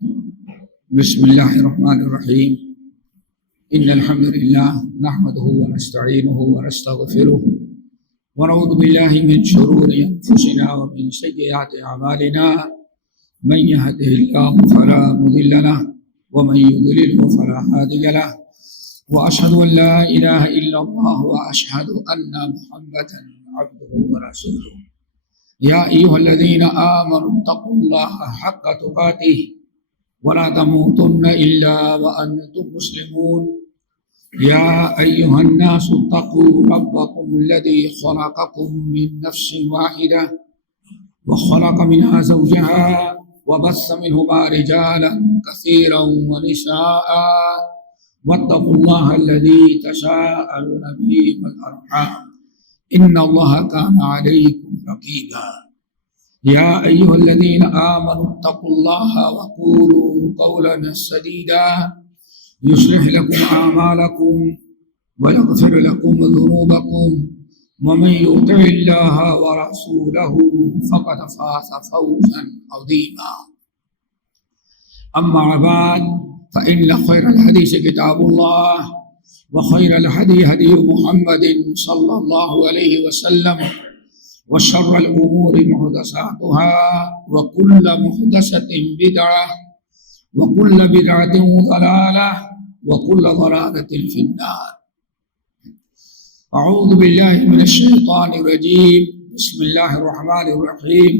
بسم اللہ الرحمن الرحیم ان الحمد للہ نحمده ونستعینه ونستغفره ونعوذ باللہ من شرور انفسنا ومن سیئات اعمالنا من يهده الله فلا مضل له ومن يضلل فلا هادي له واشهد ان لا اله الا الله واشهد ان محمدا عبده ورسوله يا ايها الذين امنوا اتقوا الله حق تقاته ولا تموتن إلا وأنتم مسلمون يا أيها الناس اتقوا ربكم الذي خلقكم من نفس واحدة وخلق منها زوجها وبث منهما رجالا كثيرا ونساء واتقوا الله الذي تساءلون به والأرحام إن الله كان عليكم رقيبا يا أيها الذين آمنوا اتقوا الله وقولوا قولا سديدا يصلح لكم أعمالكم ويغفر لكم ذنوبكم ومن يطع الله ورسوله فقد فاز فوزا عظيما أما بعد فإن خير الحديث كتاب الله وخير الهدي هدي محمد صلى الله عليه وسلم وشر الأمور محدثاتها وكل محدثة بدعة وكل بدعة ضلالة وكل ضلالة في النار. أعوذ بالله من الشيطان الرجيم. بسم الله الرحمن الرحيم.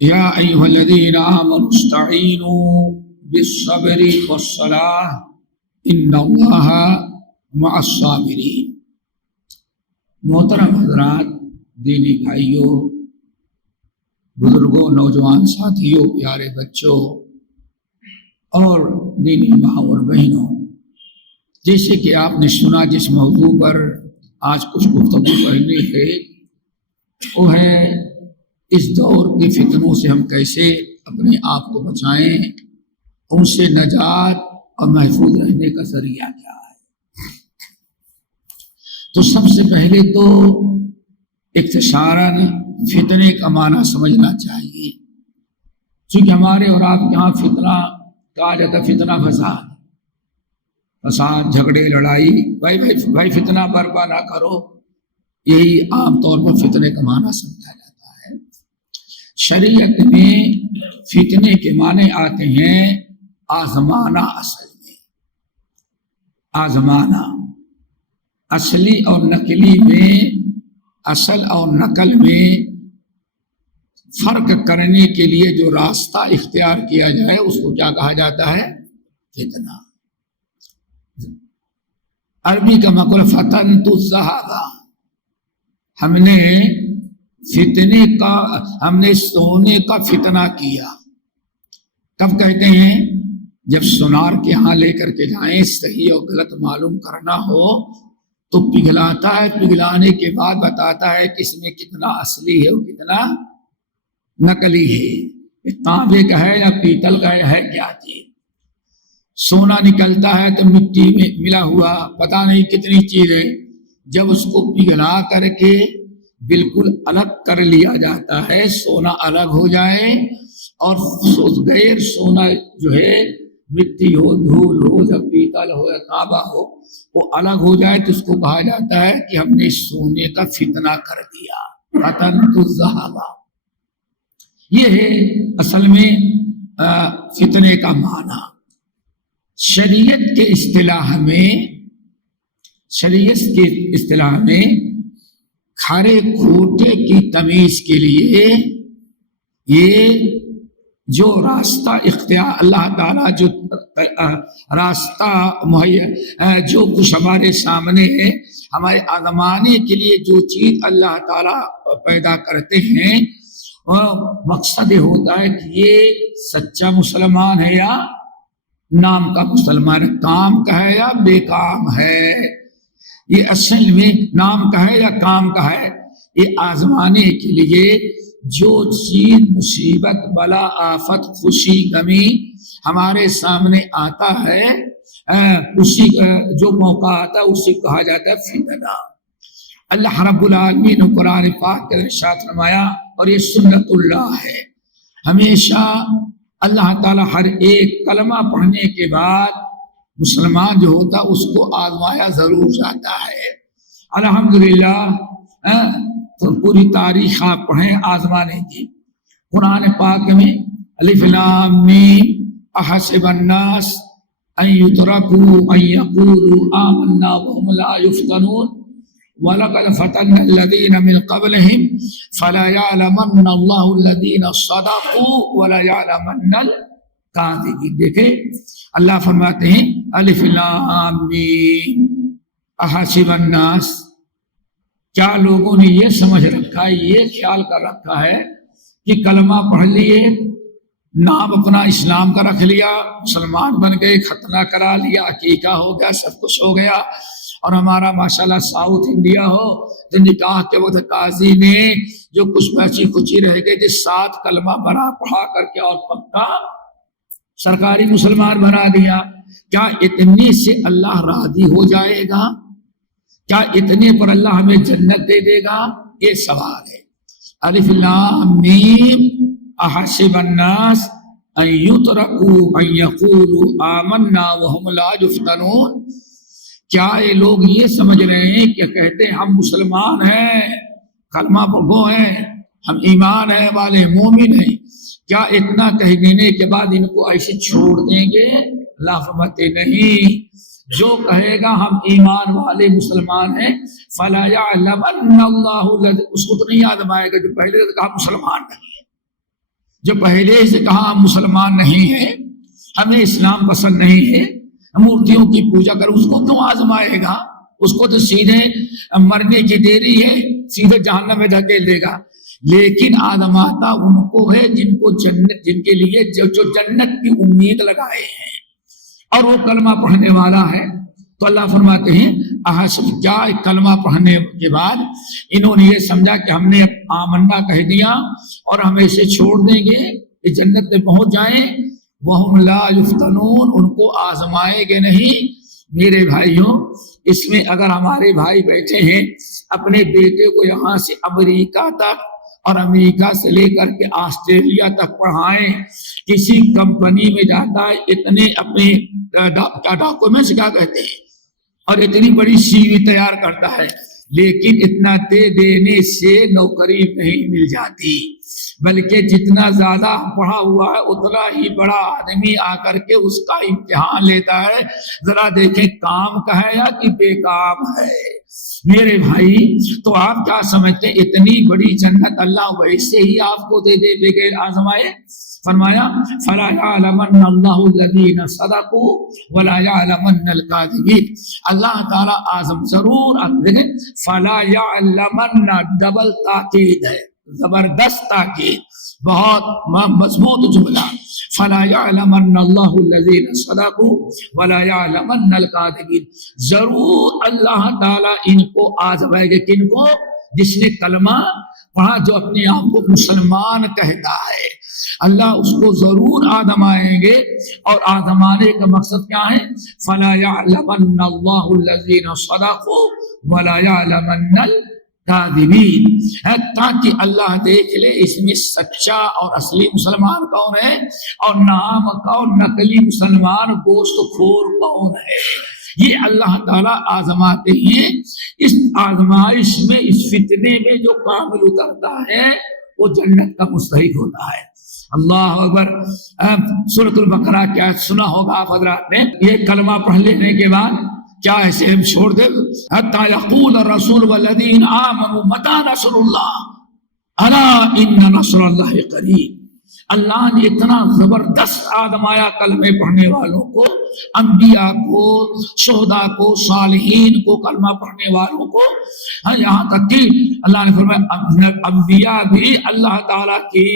يا أيها الذين آمنوا استعينوا بالصبر والصلاة إن الله مع الصابرين. محترم حضرات، دینی بھائیوں، بزرگوں، نوجوان ساتھیوں، پیارے بچوں اور دینی ماں اور بہنوں، جیسے کہ آپ نے سنا جس موضوع پر آج کچھ گفتگو کرنی ہے وہ ہے اس دور کے فتنوں سے ہم کیسے اپنے آپ کو بچائیں، ان سے نجات اور محفوظ رہنے کا ذریعہ کیا ہے۔ تو سب سے پہلے تو اختصاراً فتنے کا معنی سمجھنا چاہیے، چونکہ ہمارے اور آپ کے یہاں فتنہ کہا جاتا ہے، فتنہ فساد، جھگڑے، لڑائی، بھائی فتنہ برپا نہ کرو، یہی عام طور پر فتنے کا معنی سمجھا جاتا ہے۔ شریعت میں فتنے کے معنی آتے ہیں آزمانا، اصل میں آزمانا، اصلی اور نقلی میں، اصل اور نقل میں فرق کرنے کے لیے جو راستہ اختیار کیا جائے اس کو کیا کہا جاتا ہے؟ فتنہ۔ عربی کا مقول فتنت الصحابہ، ہم نے سونے کا فتنہ کیا۔ کب کہتے ہیں؟ جب سونار کے ہاں لے کر کے جائیں، صحیح اور غلط معلوم کرنا ہو تو پگھلاتا ہے، پگھلانے کے بعد بتاتا ہے کہ اس میں کتنا اصلی ہے اور کتنا نقلی ہے، تانبے کا ہے یا پیتل کا ہے کیا چیز۔ سونا نکلتا ہے تو مٹی میں ملا ہوا پتہ نہیں کتنی چیز ہے، جب اس کو پگھلا کر کے بالکل الگ کر لیا جاتا ہے، سونا الگ ہو جائے اور غیر سونا جو ہے، مٹی ہو، دھول ہو، یا پیتل ہو یا تانبا ہو، وہ الگ ہو جائے تو اس کو کہا جاتا ہے کہ ہم نے سونے کا فتنہ کر دیا، فتنت الذہبہ۔ یہ ہے اصل میں فتنے کا معنی۔ شریعت کے اصطلاح میں کھرے کھوٹے کی تمیز کے لیے یہ جو راستہ اختیار اللہ تعالیٰ جو راستہ مہیا جو کچھ ہمارے سامنے ہے، ہمارے آزمانے کے لیے جو چیز اللہ تعالیٰ پیدا کرتے ہیں، مقصد یہ ہوتا ہے کہ یہ سچا مسلمان ہے یا نام کا مسلمان ہے، کام کا ہے یا بے کام ہے، یہ اصل میں نام کا ہے یا کام کا ہے۔ یہ آزمانے کے لیے جو چیز مصیبت، بلا، آفت، خوشی، غمی ہمارے سامنے آتا ہے، اسی جو موقع آتا ہے اسی کہا جاتا ہے فتنہ۔ اللہ رب العالمین نے قرآن پاک کے ارشاد فرمایا، اور یہ سنت اللہ ہے، ہمیشہ اللہ تعالیٰ ہر ایک کلمہ پڑھنے کے بعد مسلمان جو ہوتا اس کو آزمایا ضرور جاتا ہے۔ الحمدللہ تو پوری تاریخ آپ پڑھیں آزمانے کی۔ قرآن پاک میں الف لام میم احسب الناس ان یترکوا ان یقولوا آمنا وهم لا یفتنون وَلَقَدْ فَتَنَّا الَّذِينَ مِنْ قَبْلِهِمْ فَلَا يَعْلَمَنَّ اللَّهُ الَّذِينَ صَدَقُوا وَلَا يَعْلَمَنَّ الْكَاذِبِينَ۔ دیکھیں اللہ فرماتے ہیں الف لام میم احسب الناس، کیا لوگوں نے یہ سمجھ رکھا ہے، یہ خیال کر رکھا ہے کہ کلمہ پڑھ لیے، نام اپنا اسلام کا رکھ لیا، مسلمان بن گئے، ختنہ کرا لیا، عقیقہ ہو گیا، سب کچھ ہو گیا، اور ہمارا ماشاءاللہ ساؤتھ انڈیا ہو تو نکاح کے وقت قاضی نے جو کچھ بچی کچی رہ گئی تھی 7 کلمہ بنا پڑھا کر کے اور پکا سرکاری مسلمان بنا دیا۔ کیا اتنے سے اللہ راضی ہو جائے گا؟ کیا اتنے پر اللہ ہمیں جنت دے دے گا؟ یہ سوال ہے۔ الف لام میم احسب الناس ان یترکوا ان یقولوا آمنا وهم لا یفتنون، کیا یہ لوگ یہ سمجھ رہے ہیں کہ کہتے ہیں ہم مسلمان ہیں، کلمہ پڑھو ہیں، ہم ایمان ہے والے مومن ہیں، کیا اتنا کہہ دینے کے بعد ان کو ایسے چھوڑ دیں گے؟ اللہ فرماتے نہیں، جو کہے گا ہم ایمان والے مسلمان ہیں فلا یعلمن اللہ، اس کو تو نہیں آزمائے گا جو پہلے سے کہا مسلمان نہیں ہے، جو پہلے سے کہا ہم مسلمان نہیں ہیں، ہمیں اسلام پسند نہیں ہے، مورتیوں کی پوجا کر، اس کو کیوں آزمائے گا؟ اس کو تو سیدھے مرنے کی دیری ہے، سیدھے جہنم میں دھکیل دے گا۔ لیکن آزماتا ان کو ہے جن کو جنت، جن کے لیے جو جنت کی امید لگائے ہیں اور وہ کلمہ پڑھنے والا ہے۔ تو اللہ فرماتے ہیں کیا کلمہ پڑھنے کے بعد انہوں نے یہ سمجھا کہ ہم نے آمنا کہہ دیا اور ہم اسے چھوڑ دیں گے، یہ جنت میں پہنچ جائیں، وَهُمْ لَا يُفْتَنُونَ، ان کو آزمائیں گے نہیں۔ میرے بھائیوں، اس میں اگر ہمارے بھائی بیٹھے ہیں اپنے بیٹے کو یہاں سے امریکہ تک اور امریکہ سے لے کر کے آسٹریلیا تک پڑھائیں، کسی کمپنی میں جاتا ہے، اتنے اپنے ڈاکومنٹس کیا کہتے ہیں اور اتنی بڑی سی وی تیار کرتا ہے، لیکن اتنا دے دینے سے نوکری نہیں مل جاتی، بلکہ جتنا زیادہ پڑھا ہوا ہے اتنا ہی بڑا آدمی آ کر کے اس کا امتحان لیتا ہے، ذرا دیکھیں کام کا ہے یا کہ بے کام ہے۔ میرے بھائی، تو آپ کیا سمجھتے ہیں اتنی بڑی جنت اللہ ویسے ہی آپ کو دے دے بغیر آزمائے؟ فرمایا فلا یعلمن اللہ الذین صدقوا ولا یعلمن الکاذبین، اللہ تعالیٰ آزم ضرور، آپ دیکھیں فلا یعلمن ڈبل تاکید ہے، زبردست تاکید، بہت مضبوط جملہ، فلا یعلمن اللہ الذین صدقوا ولا یعلمن الکاذبین، ضرور اللہ تعالیٰ ان کو آزمائے گا، کن کو؟ جس نے کلمہ پڑھا، جو اپنے آپ کو مسلمان کہتا ہے، اللہ اس کو ضرور آزمائیں گے۔ اور آزمانے کا مقصد کیا ہے؟ فلا یعلمن اللہ الذین صدقوا ولا یعلمن الکاذبین، تاکہ اللہ دیکھ لے اس میں سچا اور اصلی مسلمان کون ہے اور نام کا اور نقلی مسلمان گوشت خور کون ہے۔ یہ اللہ تعالیٰ آزماتے ہیں۔ اس آزمائش میں، اس فتنے میں جو کامل اترتا ہے وہ جنت کا مستحق ہوتا ہے۔ اللہ اکبر۔ سورۃ البقرہ کیا سنا ہوگا آپ حضرات نے، یہ کلمہ پڑھ لینے کے بعد کیا ایسے ہم چھوڑ دے؟ حتی یقول الرسول والذین آمنوا متی نصر اللہ الا ان نصر اللہ قریب۔ اللہ نے اتنا زبردست آزمایا کلمے پڑھنے والوں کو، انبیاء کو، شہداء کو، صالحین کو، کلمہ پڑھنے والوں کو، یہاں تک کہ اللہ نے فرمایا انبیاء بھی اللہ تعالیٰ کی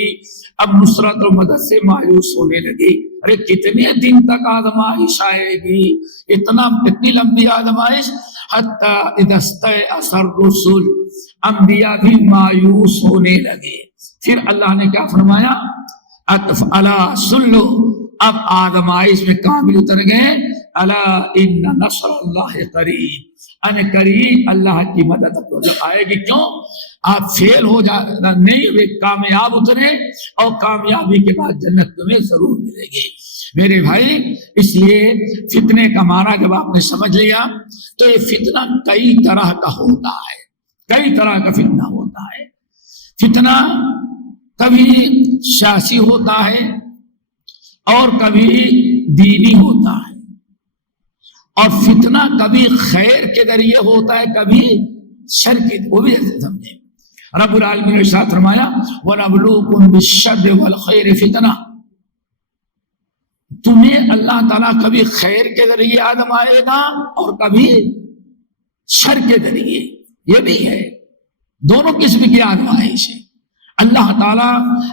اب نصرت و مدد سے مایوس ہونے لگی۔ ارے کتنے دن تک آزمائش آئے گی، اتنی لمبی آزمائش، حتی اذا استیأس الرسل، انبیاء بھی مایوس ہونے لگے۔ پھر اللہ نے کیا فرمایا؟ الا سن لو اب آزمائش میں کامل اتر گئے. الا ان نصر اللہ قریب، ان قریب اللہ کی مدد آئے گی. کیوں؟ آپ فیل ہو جانا نہیں ہوئے، کامیاب اترے، اور کامیابی کے بعد جنت تمہیں ضرور ملے گی. میرے بھائی، اس لیے فتنے کا معنی جب آپ نے سمجھ لیا تو یہ فتنہ کئی طرح کا ہوتا ہے، کئی طرح کا فتنہ ہوتا ہے. فتنہ کبھی سیاسی ہوتا ہے اور کبھی دینی ہوتا ہے، اور فتنہ کبھی خیر کے ذریعے ہوتا ہے، کبھی شر کے. وہ بھی سمجھیں. رب العالمین نے ارشاد فرمایا وَنَبْلُوكُمْ بِالشَّرِّ وَالْخَيْرِ فِتْنَةً، تمہیں اللہ تعالیٰ کبھی خیر کے ذریعے آزمائے گا اور کبھی شر کے ذریعے. یہ بھی ہے، دونوں قسم کی آزمائش ہے. اللہ تعالیٰ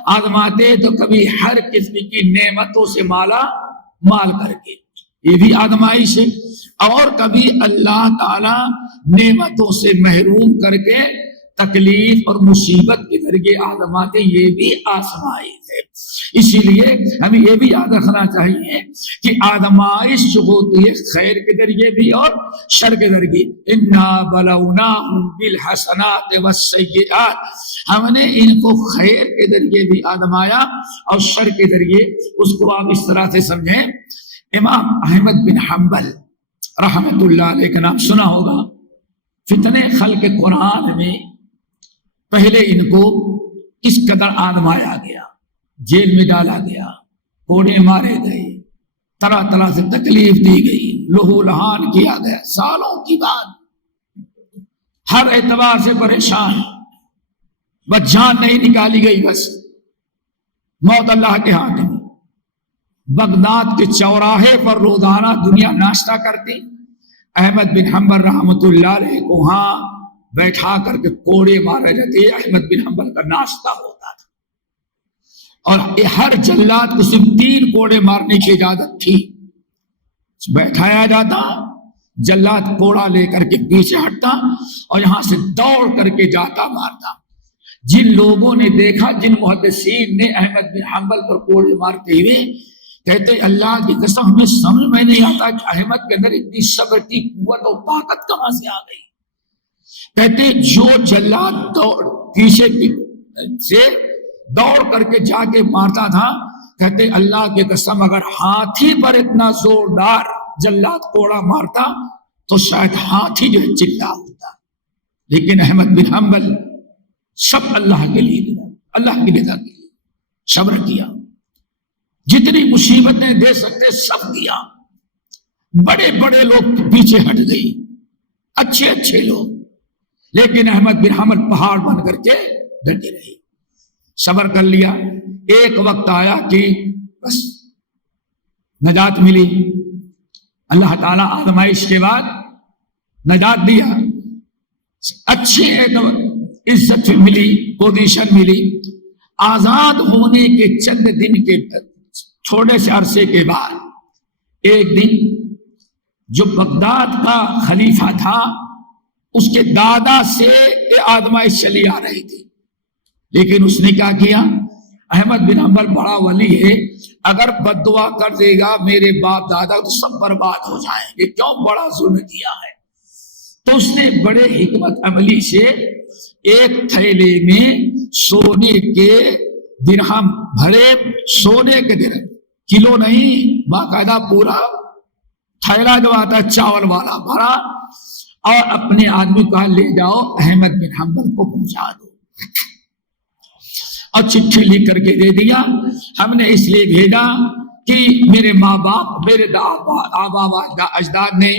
آزماتے تو کبھی ہر قسم کی نعمتوں سے مالا مال کر کے، یہ بھی آزمائش ہے، اور کبھی اللہ تعالیٰ نعمتوں سے محروم کر کے تکلیف اور مصیبت کے ذریعے آزماتے، یہ بھی آزمائش ہے. اسی لیے ہمیں یہ بھی یاد رکھنا چاہیے کہ آزمائش جو ہوتی ہے خیر کے ذریعے بھی اور شر کے ذریعے. انا بلوناہم بالحسنات والسیئات، ہم نے ان کو خیر کے ذریعے بھی آزمایا اور شر کے ذریعے. اس کو آپ اس طرح سے سمجھیں. امام احمد بن حنبل رحمت اللہ علیہ کا نام سنا ہوگا. فتنے خلق قرآن میں پہلے ان کو کس قدر آزمایا گیا، جیل میں ڈالا گیا، کوڑے مارے گئے، طرح طرح سے تکلیف دی گئی، لہو لہان کیا گیا، سالوں کی بات، ہر اعتبار سے پریشان، بس جان نہیں نکالی گئی، بس موت اللہ کے ہاتھ میں. بغداد کے چوراہے پر روزانہ دنیا ناشتہ کرتی. احمد بن حنبل رحمت اللہ علیہ کو وہاں بیٹھا کر کے کوڑے مارے جاتے. احمد بن حنبل کا ناشتہ ہوتا تھا، اور ہر جلاد کو صرف 3 کوڑے مارنے کی اجازت تھی. بیٹھایا جاتا، جلاد کوڑا لے کر کے پیچھے ہٹتا اور یہاں سے دوڑ کر کے جاتا مارتا. جن لوگوں نے دیکھا، جن محدثین نے احمد بن حنبل پر کوڑے مارتے ہوئے، کہتے اللہ کی قسم ہمیں سمجھ میں نہیں آتا کہ احمد کے اندر اتنی صبر کی قوت اور طاقت کہاں سے آ گئی. کہتے جو جلاد پیچھے سے دوڑ کر کے جا کے مارتا تھا، کہتے اللہ کی قسم اگر ہاتھی پر اتنا زوردار جلاد کوڑا مارتا تو شاید ہاتھی جو ہے چلا ہوتا. لیکن احمد بن حنبل سب اللہ کے لیے، اللہ کی رضا کے لیے صبر کیا. جتنی مصیبتیں دے سکتے سب دیا. بڑے بڑے لوگ پیچھے ہٹ گئی، اچھے اچھے لوگ، لیکن احمد بن حنبل پہاڑ بن کر کے ڈٹے رہے، صبر کر لیا. ایک وقت آیا کہ بس نجات ملی. اللہ تعالیٰ آزمائش کے بعد نجات دیا، اچھی عزت ملی، پوزیشن ملی. آزاد ہونے کے چند دن کے تھوڑے سے عرصے کے بعد ایک دن جو بغداد کا خلیفہ تھا، اس کے دادا سے آزمائش چلی آ رہی تھی. لیکن اس نے کیا کیا؟ احمد بن حنبل بڑا ولی ہے، اگر بد دعا کر دے گا میرے باپ دادا تو سب برباد ہو جائیں گے، کیوں بڑا ظلم کیا ہے. تو اس نے بڑے حکمت عملی سے ایک تھیلے میں سونے کے درہم بھرے، سونے کے درہم، کلو نہیں، باقاعدہ پورا تھیلا جو آتا ہے چاول والا بھرا، اور اپنے آدمی کو لے جاؤ احمد بن حنبل کو پہنچا دو. اور چٹھی لکھ کر کے دے دیا، ہم نے اس لیے بھیجا کہ میرے ماں باپ، میرے آبا اجداد نے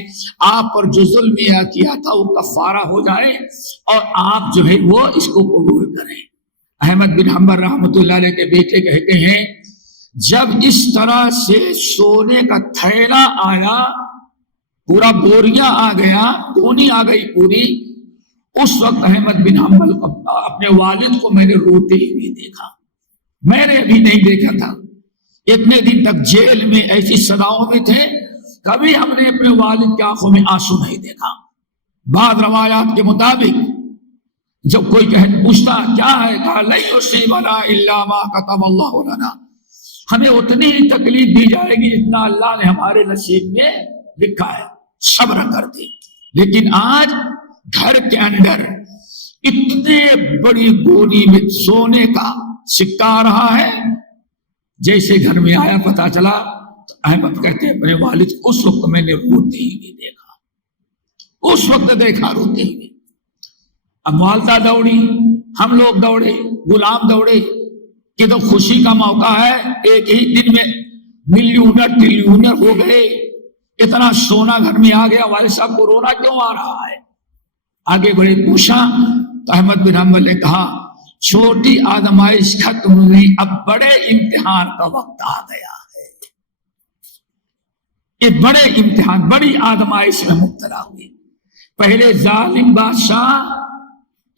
آپ پر جو ظلم کیا تھا وہ کفارہ ہو جائے، اور آپ جو ہے وہ اس کو قبول کریں. احمد بن حنبل رحمۃ اللہ علیہ کے بیٹے کہتے ہیں جب اس طرح سے سونے کا تھیلا آیا، پورا بوریا آ گیا، کونی آ گئی پوری، اس وقت احمد بن حنبل اپنے والد کو میں نے روتے ہوئے دیکھا. میں نے ابھی نہیں دیکھا تھا، اتنے دن تک جیل میں ایسی سزاؤں میں تھے، کبھی ہم نے اپنے والد کی آنکھوں میں آنسو نہیں دیکھا. بعض روایات کے مطابق جب کوئی پوچھتا کیا ہے، کہا لن یصیبنا الا ما كتب اللہ لنا، ہمیں اتنی ہی تکلیف دی جائے گی جتنا اللہ نے ہمارے نصیب میں لکھا ہے، صبر کر دے۔ لیکن آج گھر کے اندر اتنے بڑی گونی میں سونے کا سکہ آ رہا ہے، جیسے گھر میں آیا پتا چلا تو احمد کہتے ہیں اپنے والد اس وقت میں نے روتے ہی دیکھا، اس وقت دیکھا روتے ہی۔ اب والدہ دوڑی، ہم لوگ دوڑے، غلام دوڑے کہ تو خوشی کا موقع ہے، ایک ہی دن میں ملینر ٹریلینر ہو گئے، اتنا سونا گھر میں آ گیا، والد صاحب کو رونا کیوں آ رہا ہے؟ آگے بڑے پوچھا تو احمد بن حنبل نے کہا چھوٹی آزمائش ختم ہوئی، اب بڑے امتحان کا وقت آ گیا ہے۔ یہ بڑے امتحان، بڑی آزمائش میں مبتلا ہوئی۔ پہلے ظالم بادشاہ،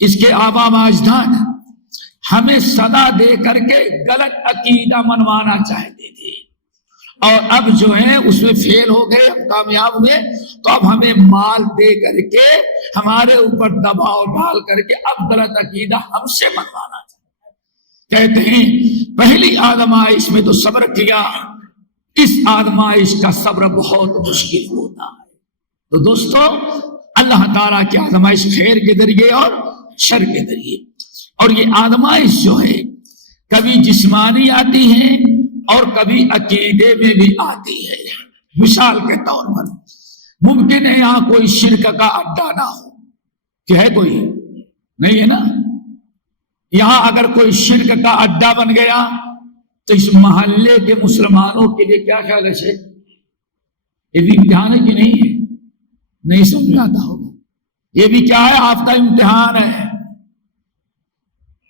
اس کے آبا ماجدان ہمیں سزا دے کر کے غلط عقیدہ منوانا چاہتے تھے، اور اب جو ہے اس میں فیل ہو گئے، ہم کامیاب ہوئے، تو اب ہمیں مال دے کر کے ہمارے اوپر دباؤ ڈال کر کے اب غلط عقیدہ ہم سے منوانا چاہتے ہیں۔ کہتے ہیں پہلی آزمائش میں تو صبر کیا، اس آزمائش کا صبر بہت مشکل ہوتا ہے۔ تو دوستو، اللہ تعالیٰ کی آزمائش خیر کے ذریعے اور شر کے ذریعے، اور یہ آزمائش جو ہے کبھی جسمانی آتی ہے اور کبھی عقیدے میں بھی آتی ہے۔ مثال کے طور پر ممکن ہے یہاں کوئی شرک کا اڈا نہ ہو، کہ ہے کوئی؟ نہیں ہے نا۔ یہاں اگر کوئی شرک کا اڈا بن گیا تو اس محلے کے مسلمانوں کے لیے کیا خیال ہے؟ یہ بھی امتحان ہے کہ نہیں ہے؟ نہیں سمجھ آتا ہوگا، یہ بھی کیا ہے؟ آپ کا امتحان ہے۔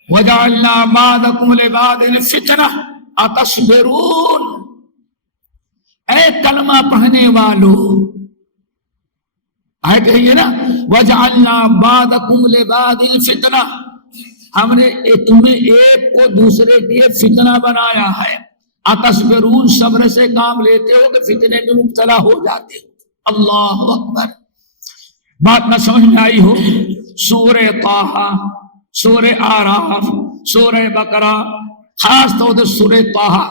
وَجَعَلْنَا بَعْضَكُمْ لِبَعْضٍ فِتْنَةً اَتَصْبِرُونَ۔ اے کلمہ پڑھنے والو، آئے کہیے نا وَجَعَلْنَا بَعْضَكُمْ لِبَعْضٍ فِتْنَةً، ہم نے تمہیں ایک کو دوسرے کے فتنہ بنایا ہے۔ اتصبرون، صبر سے کام لیتے ہو کہ فتنے میں مبتلا ہو جاتے ہو۔ اللہ اکبر۔ بات نہ سمجھ میں آئی ہو؟ سورہ طٰہٰ، سورہ اعراف، سورہ بقرہ، خاص طور سے سورہ طٰہٰ،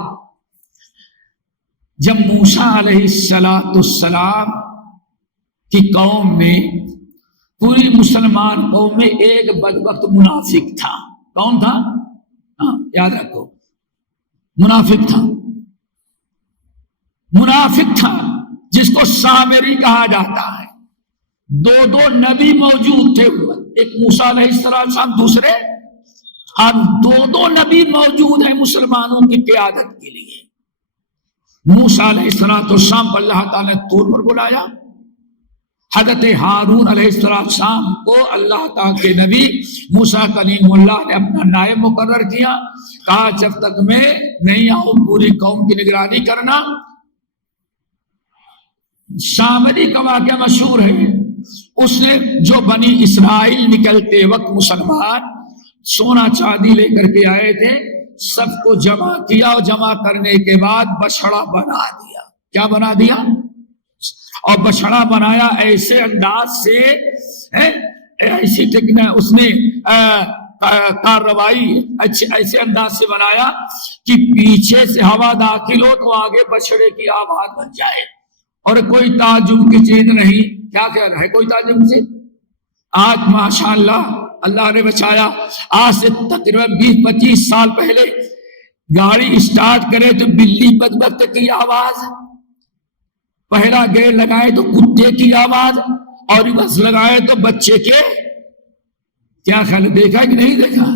جب موسیٰ علیہ السلام کی قوم میں، پوری مسلمان قوم میں ایک بدبخت منافق تھا۔ کون تھا؟ یاد رکھو، منافق تھا، منافق تھا جس کو سامری کہا جاتا ہے۔ دو نبی موجود تھے، ایک موسیٰ علیہ السلام، دوسرے، اور دو نبی موجود ہیں مسلمانوں کی قیادت کے لیے۔ موسیٰ علیہ السلام کو اللہ تعالیٰ نے طور پر بلایا، حضرت ہارون علیہ السلام کو اللہ تعالیٰ کے نبی موسیٰ کلیم اللہ نے اپنا نائب مقرر کیا، کہا جب تک میں نہیں آؤں پوری قوم کی نگرانی کرنا۔ سامری کا واقعہ مشہور ہے، اس نے جو بنی اسرائیل نکلتے وقت مسلمان سونا چاندی لے کر کے آئے تھے، سب کو جمع کیا، اور جمع کرنے کے بعد بچھڑا بنا دیا۔ کیا بنا دیا؟ اور بچھڑا بنایا ایسے انداز سے، ایسی اس نے کارروائی ایسے انداز سے بنایا کہ پیچھے سے ہوا داخل ہو تو آگے بچھڑے کی آواز بن جائے، اور کوئی تعجب کی چیز نہیں۔ کیا کہہ رہا ہے؟ کوئی تعجب سے؟ آج ماشاءاللہ اللہ نے بچایا، آج سے تقریباً 20-25 سال پہلے گاڑی اسٹارٹ کرے تو بلی بدبخت کی آواز، پہلا گیئر لگائے تو کتے کی آواز، اور بس لگائے تو بچے کے۔ کیا خیال ہے؟ دیکھا کہ نہیں دیکھا؟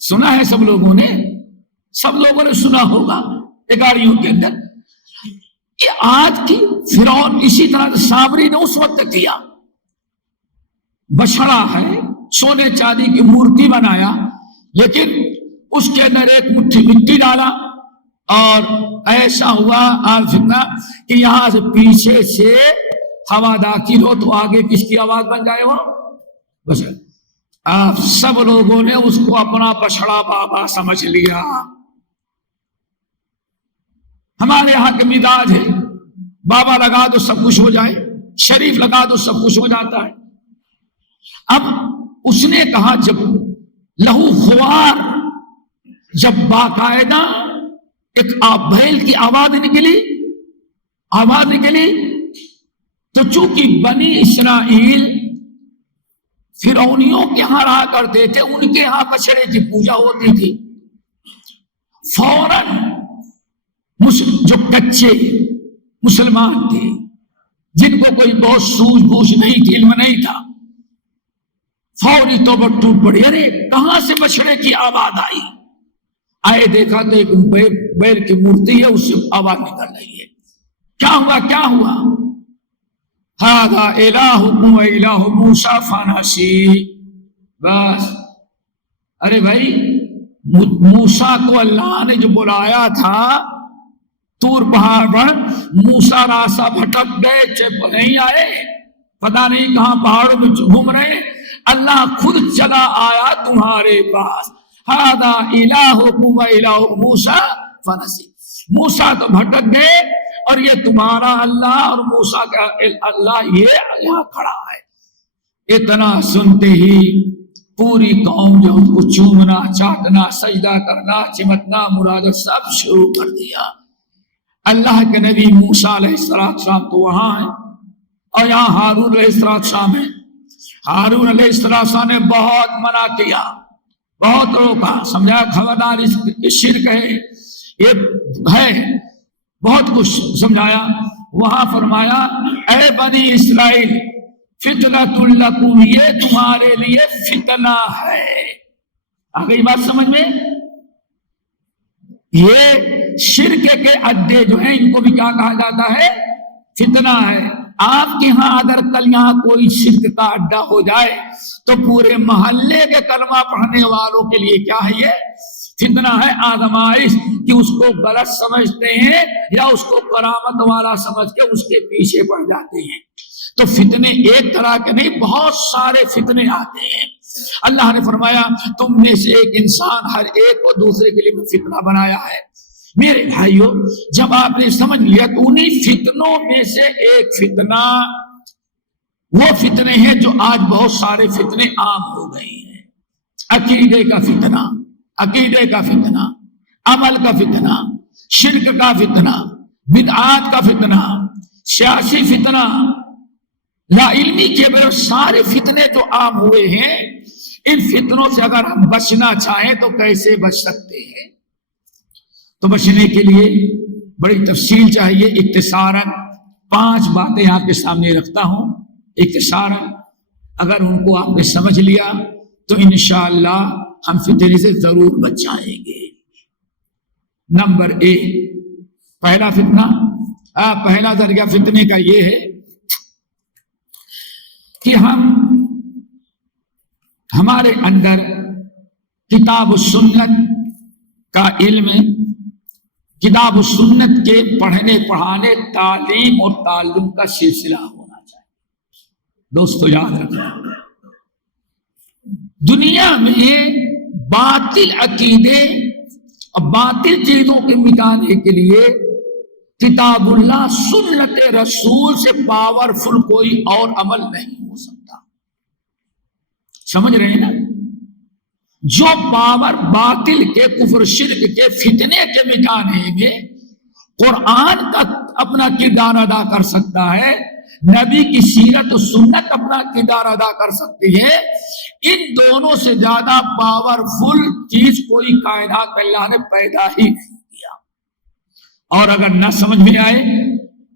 سنا ہے سب لوگوں نے، سب لوگوں نے سنا ہوگا یہ گاڑیوں کے اندر۔ یہ آج کی فرعون اسی طرح سامری نے اس وقت کیا، بچھڑا ہے، سونے چاندی کی مورتی بنایا، لیکن اس کے اندر ایک مٹھی مٹی ڈالا، اور ایسا ہوا کہ یہاں سے پیچھے سے ہوا داخل ہو تو آگے کس کی آواز بن جائے؟ وہ بس آپ سب لوگوں نے اس کو اپنا بچھڑا بابا سمجھ لیا۔ ہمارے یہاں کے مزاج ہے، بابا لگا دو سب کچھ ہو جائے، شریف لگا دو سب کچھ ہو جاتا ہے۔ اب اس نے کہا جب لہو خوار، جب باقاعدہ ایک بیل کی آواز نکلی تو چونکہ بنی اسرائیل فرعونیوں کے یہاں رہا کرتے تھے، ان کے یہاں بچڑے کی پوجا ہوتی تھی، فوراً جو کچے مسلمان تھے جن کو کوئی بہت سوجھ بوجھ نہیں تھی، علم نہیں تھا، فوری توبہ ٹوٹ پڑی، ارے کہاں سے بچڑے کی آواز آئے دیکھا تو ایک بیل کی مورتی ہے، اس سے آواز نکل رہی ہے، کیا ہوا ہذا الہکم و الہ موسیٰ فنسی، بس ارے بھائی موسیٰ کو اللہ نے جو بلایا تھا طور پہاڑ پر، موسیٰ راستہ بھٹک گئے، نہیں آئے، پتہ نہیں کہاں پہاڑوں میں گھوم رہے، اللہ خود چلا آیا تمہارے پاس، ہذا الہکم و الہ موسیٰ فنسی، موسیٰ تو بھٹک گئے اور یہ تمہارا اللہ اور موسیٰ کا اللہ یہ یہاں کھڑا ہے۔ اتنا سنتے ہی پوری قوم جو ان کو چومنا، چاٹنا، سجدہ کرنا، چمٹنا، مراد سب شروع کر دیا۔ اللہ کے نبی موسیٰ علیہ السلام تو وہاں ہیں اور یہاں ہارون علیہ السلام ہیں۔ ہارون علیہ السلام نے بہت منع کیا، بہت روکا، سمجھایا خبردار اس شرک ہے، یہ ہے، بہت کچھ سمجھایا۔ وہاں فرمایا اے بنی اسرائیل فتنۃ لکم، یہ تمہارے لیے فتنہ ہے۔ آ گئی بات سمجھ میں؟ یہ شرک کے اڈے جو ہیں ان کو بھی کیا کہا جاتا ہے؟ فتنہ ہے۔ آپ کے ہاں اگر کل یہاں کوئی شرک کا اڈا ہو جائے تو پورے محلے کے کلمہ پڑھنے والوں کے لیے کیا ہے؟ یہ فتنہ ہے، آزمائش، کہ اس کو غلط سمجھتے ہیں یا اس کو کرامت والا سمجھ کے اس کے پیچھے پڑ جاتے ہیں۔ تو فتنے ایک طرح کے نہیں، بہت سارے فتنے آتے ہیں۔ اللہ نے فرمایا تم میں سے ایک انسان ہر ایک کو دوسرے کے لیے فتنہ بنایا ہے۔ میرے بھائیوں، جب آپ نے سمجھ لیا تو انہی فتنوں میں سے ایک فتنہ وہ فتنے ہیں جو آج بہت سارے فتنے عام ہو گئے ہیں۔ عقیدے کا فتنہ، عقیدے کا فتنہ، عمل کا فتنہ، شرک کا فتنہ، بدعات کا فتنہ، سیاسی فتنہ، لا علمی کے بے سارے فتنے جو عام ہوئے ہیں، ان فتنوں سے اگر ہم بچنا چاہیں تو کیسے بچ سکتے ہیں؟ تو بچنے کے لیے بڑی تفصیل چاہیے۔ اختصاراً 5 باتیں آپ کے سامنے رکھتا ہوں، اختصاراً اگر ان کو آپ نے سمجھ لیا تو انشاءاللہ ہم فتنے سے ضرور بچ جائیں گے۔ نمبر 1، پہلا فتنہ، پہلا درجہ فتنے کا یہ ہے کہ ہمارے اندر کتاب و سنت کا علم، کتاب و سنت کے پڑھنے پڑھانے، تعلیم اور تعلم کا سلسلہ ہونا چاہیے۔ دوستو یاد رکھنا، دنیا میں باطل عقیدے اور باطل چیزوں کے مٹانے کے لیے کتاب اللہ، سنت رسول سے پاورفل کوئی اور عمل نہیں ہو سکتا۔ سمجھ رہے ہیں نا؟ جو پاور باطل کے، کفر شرک کے، فتنے کے مٹانے میں قرآن کا اپنا کردار ادا کر سکتا ہے، نبی کی سیرت و سنت اپنا کردار ادا کر سکتی ہے، ان دونوں سے زیادہ پاورفل چیز کوئی کائنات میں اللہ نے پیدا ہی نہیں کیا۔ اور اگر نہ سمجھ میں آئے،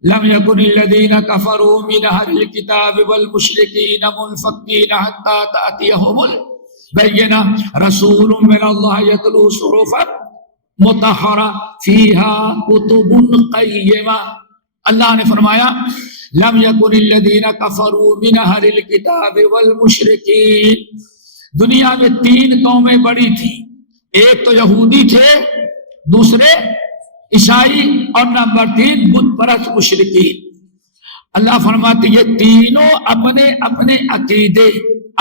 لم یکن الذین کفروا من اہل الکتاب والمشرکین منفکین حتی تأتیہم البینہ رسول من اللہ یتلو صحفا مطہرہ فیہا کتب قیمہ۔ اللہ نے فرمایا لم یکن الذین کفروا من اہل الکتاب والمشرکین، دنیا میں 3 قومیں بڑی تھی، ایک تو یہودی تھے، دوسرے عیسائی، اور نمبر 3 بت پرست مشرکین۔ اللہ فرماتے یہ تینوں اپنے اپنے عقیدے،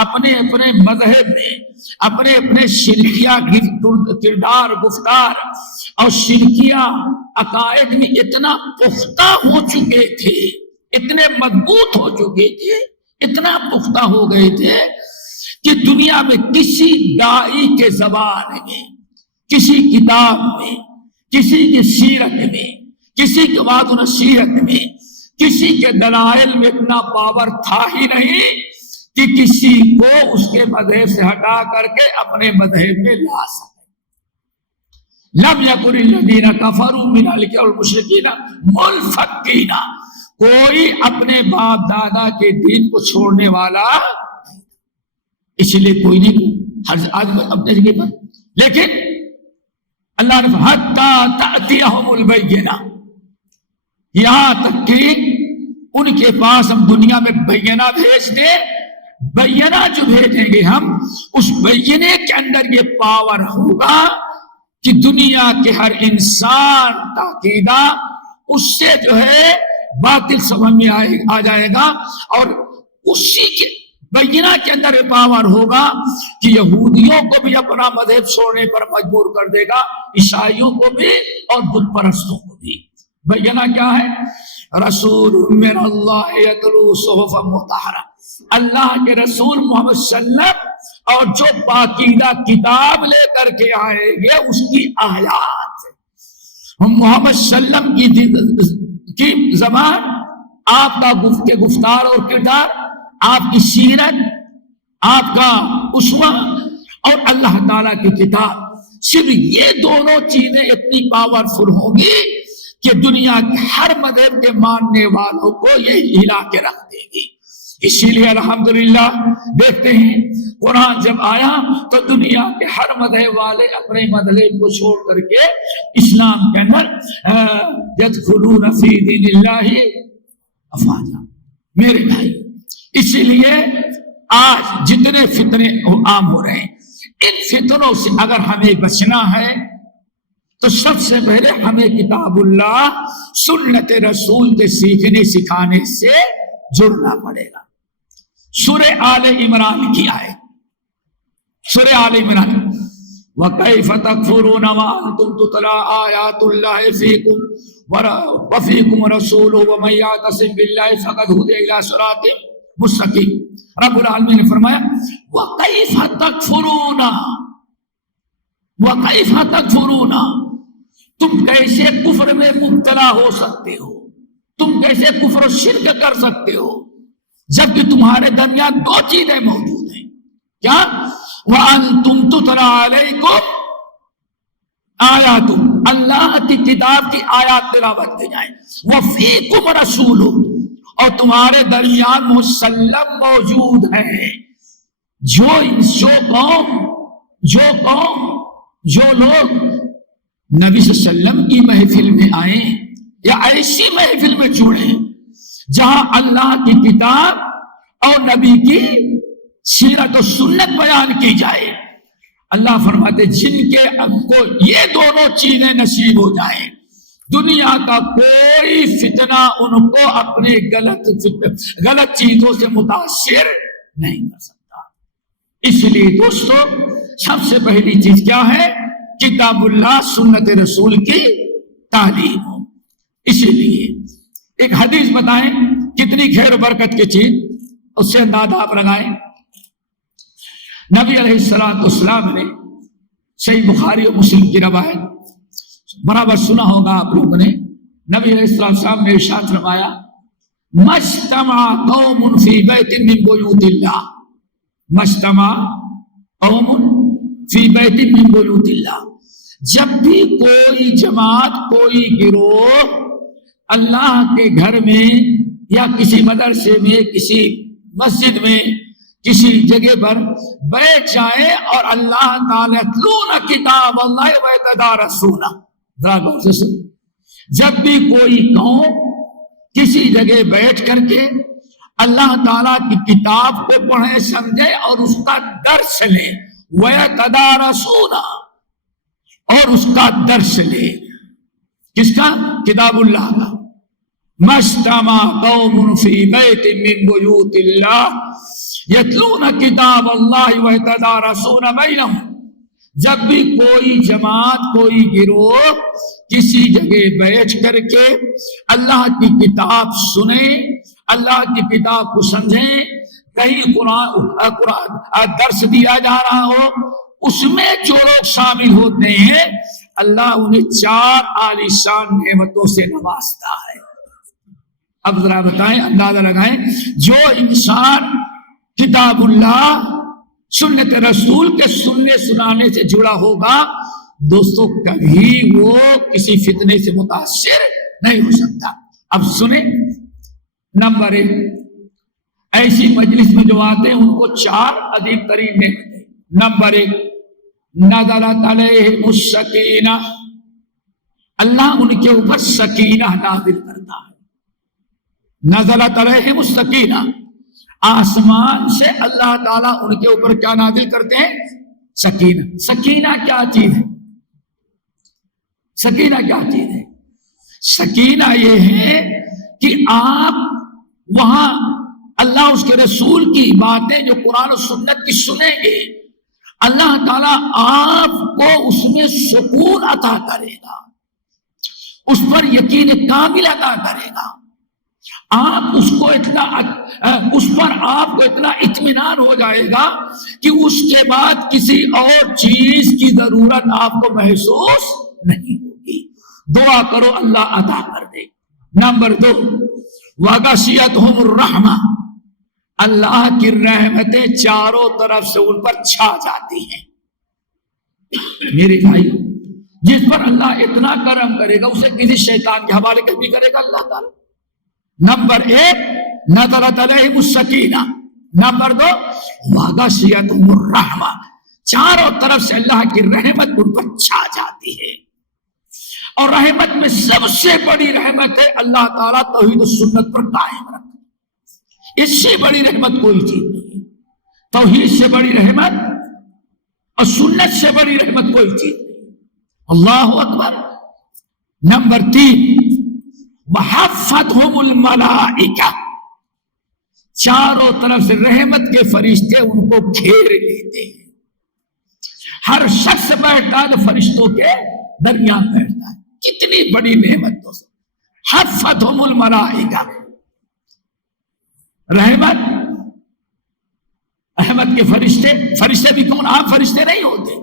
اپنے اپنے مذہب میں، اپنے اپنے شرکیہ کردار، گفتار اور شرکیہ عقائد میں اتنا پختہ ہو چکے تھے، اتنے مضبوط ہو چکے تھے، اتنا پختہ ہو گئے تھے کہ دنیا میں کسی داعی کے زبان میں، کسی کتاب میں، کسی کی سیرت میں، کسی کے بعد نصیحت میں، کسی کے دلائل میں اتنا پاور تھا ہی نہیں کہ کسی کو اس کے مذہب سے ہٹا کر کے اپنے مذہب میں لا سکے۔ لم یکن الذین کفروا من الکفار والمشرکین منفکین، کوئی اپنے باپ دادا کے دین کو چھوڑنے والا نہیں، اس لیے کوئی نہیں ہر آدمی اپنے جگہ پر، لیکن اللہ نے حتی تأتیہم البینہ، یہاں تک کہ ان کے پاس ہم دنیا میں بینہ بھیج دیں، بینہ جو بھیجیں گے ہم، اس بینے کے اندر یہ پاور ہوگا کہ دنیا کے ہر انسان تاکیدہ اس سے جو ہے باطل سمجھ میں آ جائے گا، اور اسی کے بینہ کے اندر یہ پاور ہوگا کہ یہودیوں کو بھی اپنا مذہب چھوڑنے پر مجبور کر دے گا، عیسائیوں کو بھی اور بت پرستوں کو بھی۔ بینہ کیا ہے؟ رسول من اللہ یتلو صحفا مطہرہ، اللہ کے رسول محمد صلی اللہ علیہ وسلم اور جو پاکیزہ کتاب لے کر کے آئیں گے اس کی آیات، ہم محمد صلی اللہ علیہ وسلم کی زبان، آپ کا گفتار اور کردار، آپ کی سیرت، آپ کا اسوہ اور اللہ تعالیٰ کی کتاب، صرف یہ دونوں چیزیں اتنی پاورفل ہوں گی کہ دنیا کے ہر مذہب کے ماننے والوں کو یہ ہلا کے رکھ دے گی۔ اسی لیے الحمدللہ دیکھتے ہیں قرآن جب آیا تو دنیا کے ہر مذہب والے اپنے مذہب کو چھوڑ کر کے اسلام کے اندر یدخلون فی دین اللہ افواجا۔ میرے بھائی، اسی لیے آج جتنے فتنے عام ہو رہے ہیں، ان فتنوں سے اگر ہمیں بچنا ہے تو سب سے پہلے ہمیں کتاب اللہ، سنت رسول کے سیکھنے سکھانے سے جڑنا پڑے گا۔ سورہ آل عمران کی آیت، سورہ آل عمران، وَكَيْفَ تَكْفُرُونَ وَأَنْتُمْ تُتْلَىٰ آيَاتُ اللَّهِ فِيكُمْ وَفِيكُمْ رَسُولُهُ وَمَن يَعْتَصِم بِاللَّهِ فَقَدْ هُدِيَ إِلَىٰ صِرَاطٍ مستقیم۔ رب العالمین نے فرمایا وَكَيْفَ تَكْفُرُونَ، وَكَيْفَ تَكْفُرُونَ، تم کیسے کفر میں مبتلا ہو سکتے ہو، تم کیسے کفر و شرک کر سکتے ہو جبکہ تمہارے درمیان دو چیزیں موجود ہیں، کیا؟ وَأَنْتُمْ تُتْلَىٰ عَلَيْكُمْ آیاتُ، اللہ کی کتاب کی آیات تلاوت کی جائیں، وَفِيكُمْ رَسُولُ، اور تمہارے درمیان مسلم موجود ہے۔ جو قوم جو لوگ نبی صلی اللہ علیہ وسلم کی محفل میں آئیں یا ایسی محفل میں جڑیں جہاں اللہ کی کتاب اور نبی کی سیرت و سنت بیان کی جائے، اللہ فرماتے جن کے کو یہ دونوں چیزیں نصیب ہو جائیں، دنیا کا کوئی فتنہ ان کو اپنے غلط چیزوں سے متاثر نہیں کر سکتا۔ اس لیے دوستو، سب سے پہلی چیز کیا ہے؟ کتاب اللہ، سنت رسول کی تعلیم ہو۔ اسی لیے ایک حدیث بتائیں کتنی خیر و برکت کی چیز، اس سے اندازہ آپ لگائیں۔ نبی علیہ السلام نے صحیح بخاری و مسلم کی روایت برابر سنا ہوگا آپ لوگوں نے، نبی علیہ السلام نے ارشاد فرمایا مجتمع قوم فی بیت من بیوت اللہ، مجتمع قوم فی بیت من بیوت اللہ، جب بھی کوئی جماعت، کوئی گروہ اللہ کے گھر میں یا کسی مدرسے میں، کسی مسجد میں، کسی جگہ پر بیٹھ جائے اور اللہ تعالی یتلون کتاب اللہ ویتدارسون، جب بھی کوئی قوم کسی جگہ بیٹھ کر کے اللہ تعالیٰ کی کتاب کو پڑھے سمجھے اور اس کا درس لے، ویتدارسون، اور اس کا درس لے، کس کا؟ کتاب اللہ کا۔ مجتمع قوم فی بیت من بیوت اللہ یتلون کتاب اللہ ویتدارسون بینہم، جب بھی کوئی جماعت، کوئی گروہ کسی جگہ بیٹھ کر کے اللہ کی کتاب سنیں، اللہ کی کتاب کو سمجھیں، کہیں قرآن درس دیا جا رہا ہو، اس میں جو لوگ شامل ہوتے ہیں اللہ انہیں 4 عالیشان نعمتوں سے نوازتا ہے. اب ذرا بتائیں، اندازہ لگائیں، جو انسان کتاب اللہ سنت رسول کے سننے سنانے سے جڑا ہوگا دوستو کبھی وہ کسی فتنے سے متاثر نہیں ہو سکتا. اب سنیں، نمبر 1، ایسی مجلس میں جو آتے ہیں ان کو 4 عظیم ترین نعمتیں. نمبر 1، نزلت علیہم السکینہ، اللہ ان کے اوپر سکینہ نازل کرتا ہے. نزلت علیہم السکینہ، آسمان سے اللہ تعالیٰ ان کے اوپر کیا نازل کرتے ہیں؟ سکینہ. سکینہ کیا چیز ہے؟ سکینہ کیا چیز ہے؟ سکینہ یہ ہے کہ آپ وہاں اللہ اس کے رسول کی باتیں جو قرآن و سنت کی سنیں گے، اللہ تعالیٰ آپ کو اس میں سکون عطا کرے گا، اس پر یقین کامل عطا کرے گا. آپ اس پر آپ کو اتنا اطمینان ہو جائے گا کہ اس کے بعد کسی اور چیز کی ضرورت آپ کو محسوس نہیں ہوگی. دعا کرو اللہ عطا کر دے. نمبر 2، وغشیتہم الرحمہ، اللہ کی رحمتیں چاروں طرف سے ان پر چھا جاتی ہیں. میرے بھائی، جس پر اللہ اتنا کرم کرے گا اسے کسی شیطان کے حوالے کبھی کرے گا اللہ تعالیٰ. نمبر 1، نزلت علیہم السکینہ. نمبر 2، وغشیتہم الرحمہ، چاروں طرف سے اللہ کی رحمت ان پر چھا جاتی ہے. اور رحمت میں سب سے بڑی رحمت ہے اللہ تعالیٰ توحید و سنت پر قائم رکھے. اس سے بڑی رحمت کوئی چیز نہیں. توحید سے بڑی رحمت اور سنت سے بڑی رحمت کوئی چیز نہیں. اللہ اکبر. نمبر 3، وحفتہم الملائکہ، چاروں طرف سے رحمت کے فرشتے ان کو گھیر لیتے ہیں. ہر شخص بیٹھتا ہے تو فرشتوں کے درمیان بیٹھتا ہے. کتنی بڑی نعمت دوستو. حفتہم الملائکہ، رحمت کے فرشتے. فرشتے بھی کون؟ آپ فرشتے نہیں ہوتے،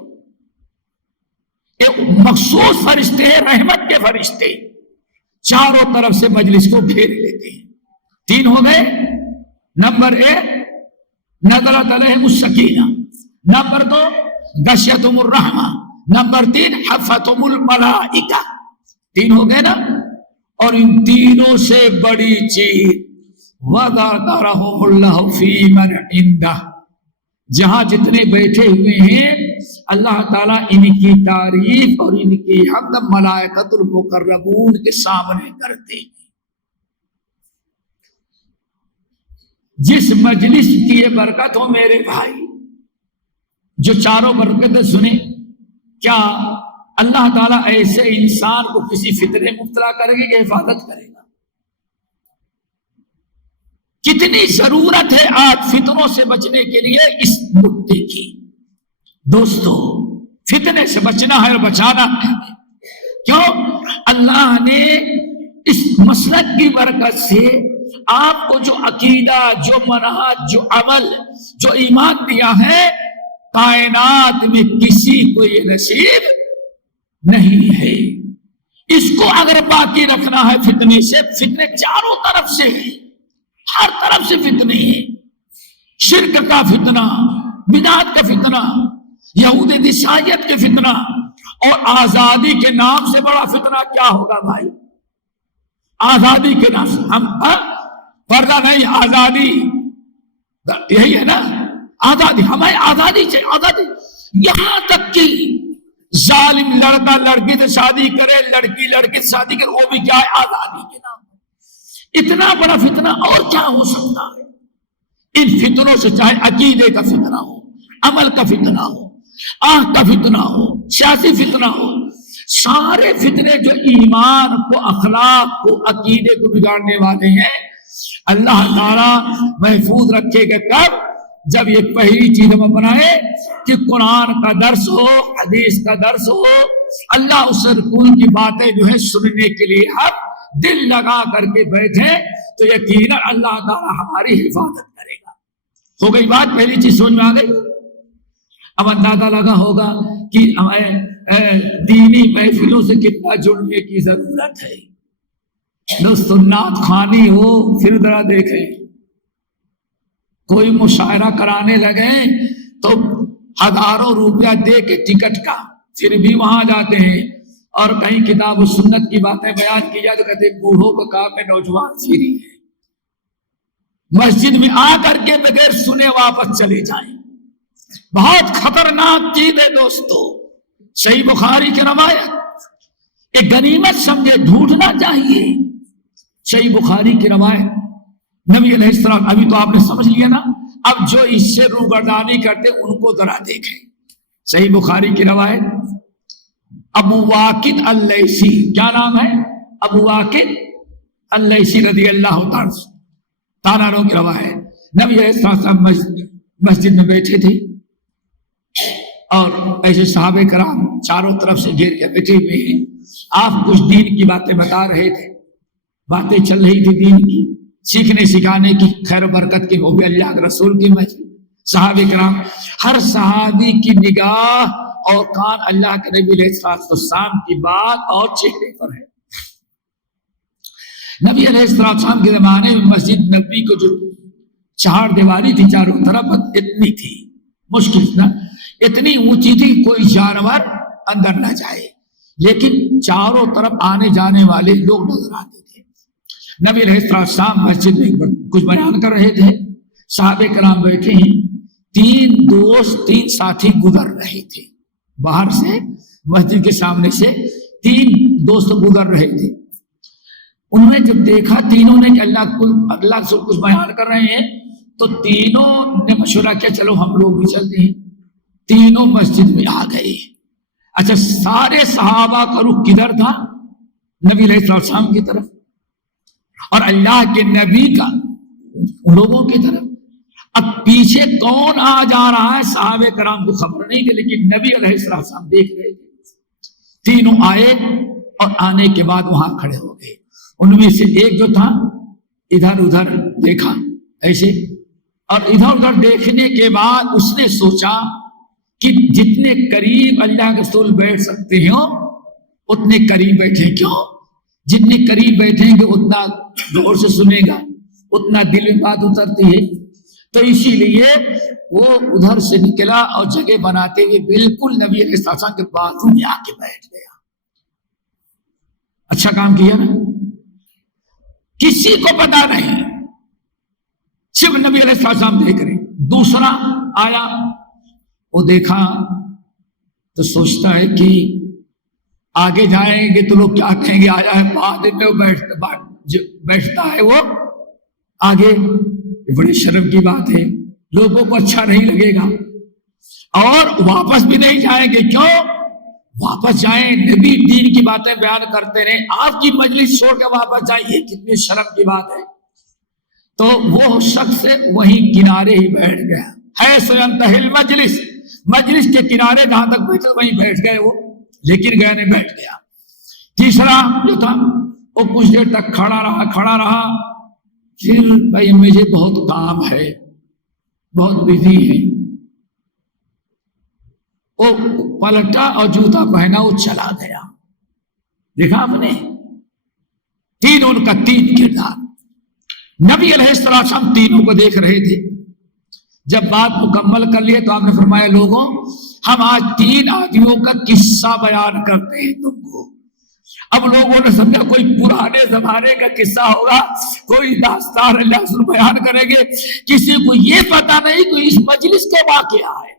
ایک مخصوص فرشتے ہیں، رحمت کے فرشتے چاروں طرف سے مجلس کو گھیر لیتے ہیں. 3 ہو گئے. نمبر 1، نزلت علیہم السکینہ. نمبر 2، غشیتہم الرحمہ. نمبر 3، حفتہم الملائکہ. 3 ہو گئے نا. اور ان تینوں سے بڑی چیز وذکرہم اللہ فی من عندہ، جہاں جتنے بیٹھے ہوئے ہیں اللہ تعالیٰ ان کی تعریف اور ان کی حمد ملائکۃ المقربون کے سامنے کرتے ہیں. جس مجلس کی یہ برکت ہو میرے بھائی، جو چاروں برکتیں سنیں، کیا اللہ تعالیٰ ایسے انسان کو کسی فتنے مبتلا کرے گا کہ حفاظت کرے گا؟ کتنی ضرورت ہے آج فتنوں سے بچنے کے لیے اس نقطے کی. دوستو فتنے سے بچنا ہے اور بچانا ہے. کیوں؟ اللہ نے اس مسلک کی برکت سے آپ کو جو عقیدہ، جو منہج، جو عمل، جو ایمان دیا ہے، کائنات میں کسی کو یہ نصیب نہیں ہے. اس کو اگر باقی رکھنا ہے فتنے سے، فتنے چاروں طرف سے ہیں، ہر طرف سے فتنے ہیں. شرک کا فتنہ، بدعت کا فتنہ، یہود عیسائیت کے فتنہ، اور آزادی کے نام سے بڑا فتنہ کیا ہوگا بھائی؟ آزادی کے نام سے ہم پردہ نہیں، آزادی یہی ہے نا. آزادی، ہمیں آزادی چاہیے. آزادی یہاں تک کہ ظالم لڑکا لڑکی سے شادی کرے، لڑکی لڑکی سے شادی کرے، وہ بھی کیا ہے؟ آزادی کے نام. اتنا بڑا فتنہ اور کیا ہو سکتا ہے؟ ان فتنوں سے چاہے عقیدے کا فتنہ ہو، عمل کا فتنہ ہو، آنکھ کا فتنہ ہو، سیاسی فتنہ ہو، سارے فتنے جو ایمان کو، اخلاق کو، عقیدے کو بگاڑنے والے ہیں، اللہ تعالیٰ محفوظ رکھے گا. کب؟ جب یہ پہلی چیز ہم اپنائے کہ قرآن کا درس ہو، حدیث کا درس ہو، اللہ اس رسول کی باتیں جو ہے سننے کے لیے ہم دل لگا کر کے بیٹھے تو یقیناً اللہ تعالیٰ ہماری حفاظت کرے گا. ہو گئی بات؟ پہلی چیز سمجھ میں آ گئی. اب اندازہ لگا ہوگا کہ ہمیں دینی محفلوں سے کتنا جڑنے کی ضرورت ہے. لو سنات خوانی ہو پھر ذرا دیکھیں، کوئی مشاعرہ کرانے لگے تو ہزاروں روپیہ دے کے ٹکٹ کا، پھر بھی وہاں جاتے ہیں. اور کہیں کتاب و سنت کی باتیں بیان کی جائے تو کہتے ہیں بوڑھوں کا کام ہے، نوجوان فری ہے. مسجد میں آ کر کے بغیر سنے واپس چلے جائیں. بہت خطرناک چیز ہے دوستو. صحیح بخاری کی روایت ایک غنیمت سمجھے، ڈھونڈنا چاہیے. صحیح بخاری کی روایت نبی علیہ السلام، ابھی تو آپ نے سمجھ لیا نا، اب جو اس سے روگردانی کرتے ان کو ذرا دیکھیں. صحیح بخاری کی روایت ابو واقد اللیثی، کیا نام ہے؟ ابو واقد اللیثی رضی اللہ تعالیٰ عنہ کی روایت. نبی علیہ السلام مسجد میں بیٹھے تھے اور ایسے صحابہ کرام چاروں طرف سے گھیر کے بیٹھے ہوئے ہیں. آپ کچھ دین کی باتیں بتا رہے تھے، باتیں چل رہی تھی دین کی، سیکھنے سکھانے کی، خیر و برکت کی. وہ بھی اللہ کے رسول کی مسجد. صحابہ کرام، ہر صحابی کی نگاہ اور کان اللہ کے نبی علیہ السلام کی بات اور چہرے پر ہے. نبی علیہ السلام کے زمانے میں مسجد نبی کو جو چار دیواری تھی چاروں طرف اتنی تھی، مشکل نہ اتنی اونچی تھی کوئی جانور اندر نہ جائے، لیکن چاروں طرف آنے جانے والے لوگ نظر آتے تھے. نبی علیہ السلام مسجد میں کچھ بیان کر رہے تھے، صحابہ کرام بیٹھے ہیں. تین دوست، تین ساتھی گزر رہے تھے باہر سے، مسجد کے سامنے سے تین دوست گزر رہے تھے. انہوں نے جب دیکھا تینوں نے کہ اللہ سے کچھ بیان کر رہے ہیں تو تینوں نے مشورہ کیا چلو ہم لوگ بھی چلتے ہیں. تینوں مسجد میں آ گئے. اچھا، سارے صحابہ کا رخ کدھر تھا؟ نبی علیہ السلام کی طرف، اور اللہ کے نبی کا لوگوں کی طرف. اب پیچھے کون آ جا رہا ہے صحابہ کرام کو خبر نہیں تھی، لیکن نبی علیہ السلام دیکھ رہے تھے. تینوں آئے اور آنے کے بعد وہاں کھڑے ہو گئے. ان میں سے ایک جو تھا ادھر ادھر دیکھا ایسے، اور ادھر ادھر دیکھنے کے بعد اس نے سوچا کہ جتنے قریب اللہ کے رسول بیٹھ سکتے ہیں اتنے قریب بیٹھیں. کیوں؟ جتنے قریب بیٹھیں گے اتنا غور سے سنے گا، اتنا دل میں بات اترتی ہے. تو اسی لیے وہ ادھر سے نکلا اور جگہ بناتے ہوئے بالکل نبی علیہ السلام کے بازو میں آ کے بیٹھ گیا. اچھا کام کیا نا، کسی کو پتا نہیں، صرف نبی علیہ السلام دیکھ رہے. دوسرا آیا، وہ دیکھا تو سوچتا ہے کہ آگے جائیں گے تو لوگ کیا کہیں گے، آیا ہے بعد میں وہ بیٹھتا ہے وہ آگے، بڑی شرم کی بات ہے، لوگوں کو اچھا نہیں لگے گا. اور واپس بھی نہیں جائیں گے. کیوں واپس جائیں؟ نبی دین کی باتیں بیان کرتے رہے، آپ کی مجلس چھوڑ کے واپس جائیے، کتنی شرم کی بات ہے. تو وہ شخص وہیں کنارے ہی بیٹھ گیا. ہے سینتہل مجلس، مجلس کے کنارے جہاں تک بیٹھے وہیں بیٹھ گئے وہ، لیکن گئے نہیں، بیٹھ گیا. تیسرا جو تھا وہ کچھ دیر تک کھڑا رہا. پھر بھائی مجھے بہت کام ہے، بہت بزی ہے، وہ پلٹا اور جوتا پہنا وہ چلا گیا. دیکھا آپ نے، تینوں کا تین کردار. نبی علیہ السلام تینوں کو دیکھ رہے تھے. جب بات مکمل کر لیے تو آپ نے فرمایا لوگوں ہم آج تین آدمیوں کا قصہ بیان کرتے ہیں تم کو. اب لوگوں نے سمجھا کوئی پرانے زمانے کا قصہ ہوگا، کوئی داستان اللہ رسول بیان کریں گے. کسی کو یہ پتا نہیں کہ اس مجلس کے واقعہ ہے.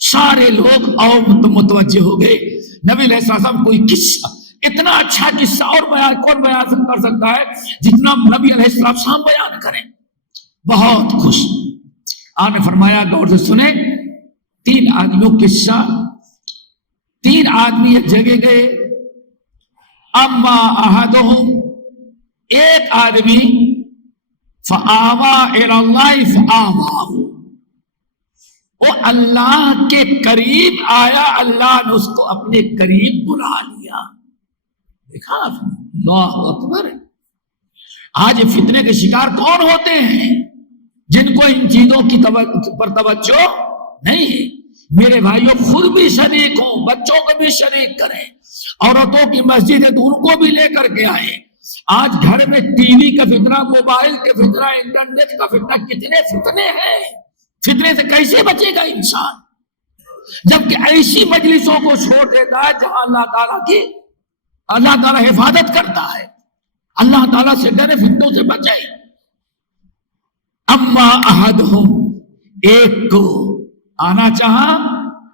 سارے لوگ اور متوجہ ہو گئے. نبی علیہ السلام کوئی قصہ، اتنا اچھا قصہ اور کون بیان کر سکتا ہے جتنا نبی علیہ السلام بیان کریں. بہت خوش. آپ نے فرمایا غور سے سنیں، تین آدمیوں قصہ. تین آدمی ایک جگہ گئے. اما احدہم، ایک آدمی فآوا الی اللہ فآواہ، وہ اللہ کے قریب آیا، اللہ نے اس کو اپنے قریب بلا لیا. دیکھا اللہ اکبر. آج فتنے کے شکار کون ہوتے ہیں؟ جن کو ان چیزوں کی پر توجہ نہیں ہے. میرے بھائیوں خود بھی شریک ہوں، بچوں کو بھی شریک کریں، عورتوں کی مسجد ہے تو ان کو بھی لے کر کے آئیں۔ آج گھر میں ٹی وی کا فتنہ، موبائل کا فتنہ، انٹرنیٹ کا فتنہ، کتنے فتنے ہیں، فتنے سے کیسے بچے گا انسان؟ جبکہ ایسی مجلسوں کو چھوڑ دیتا ہے جہاں اللہ تعالیٰ حفاظت کرتا ہے، اللہ تعالیٰ سے ڈرے، فتنوں سے بچے۔ اما احدہم، ایک کو آنا چاہا،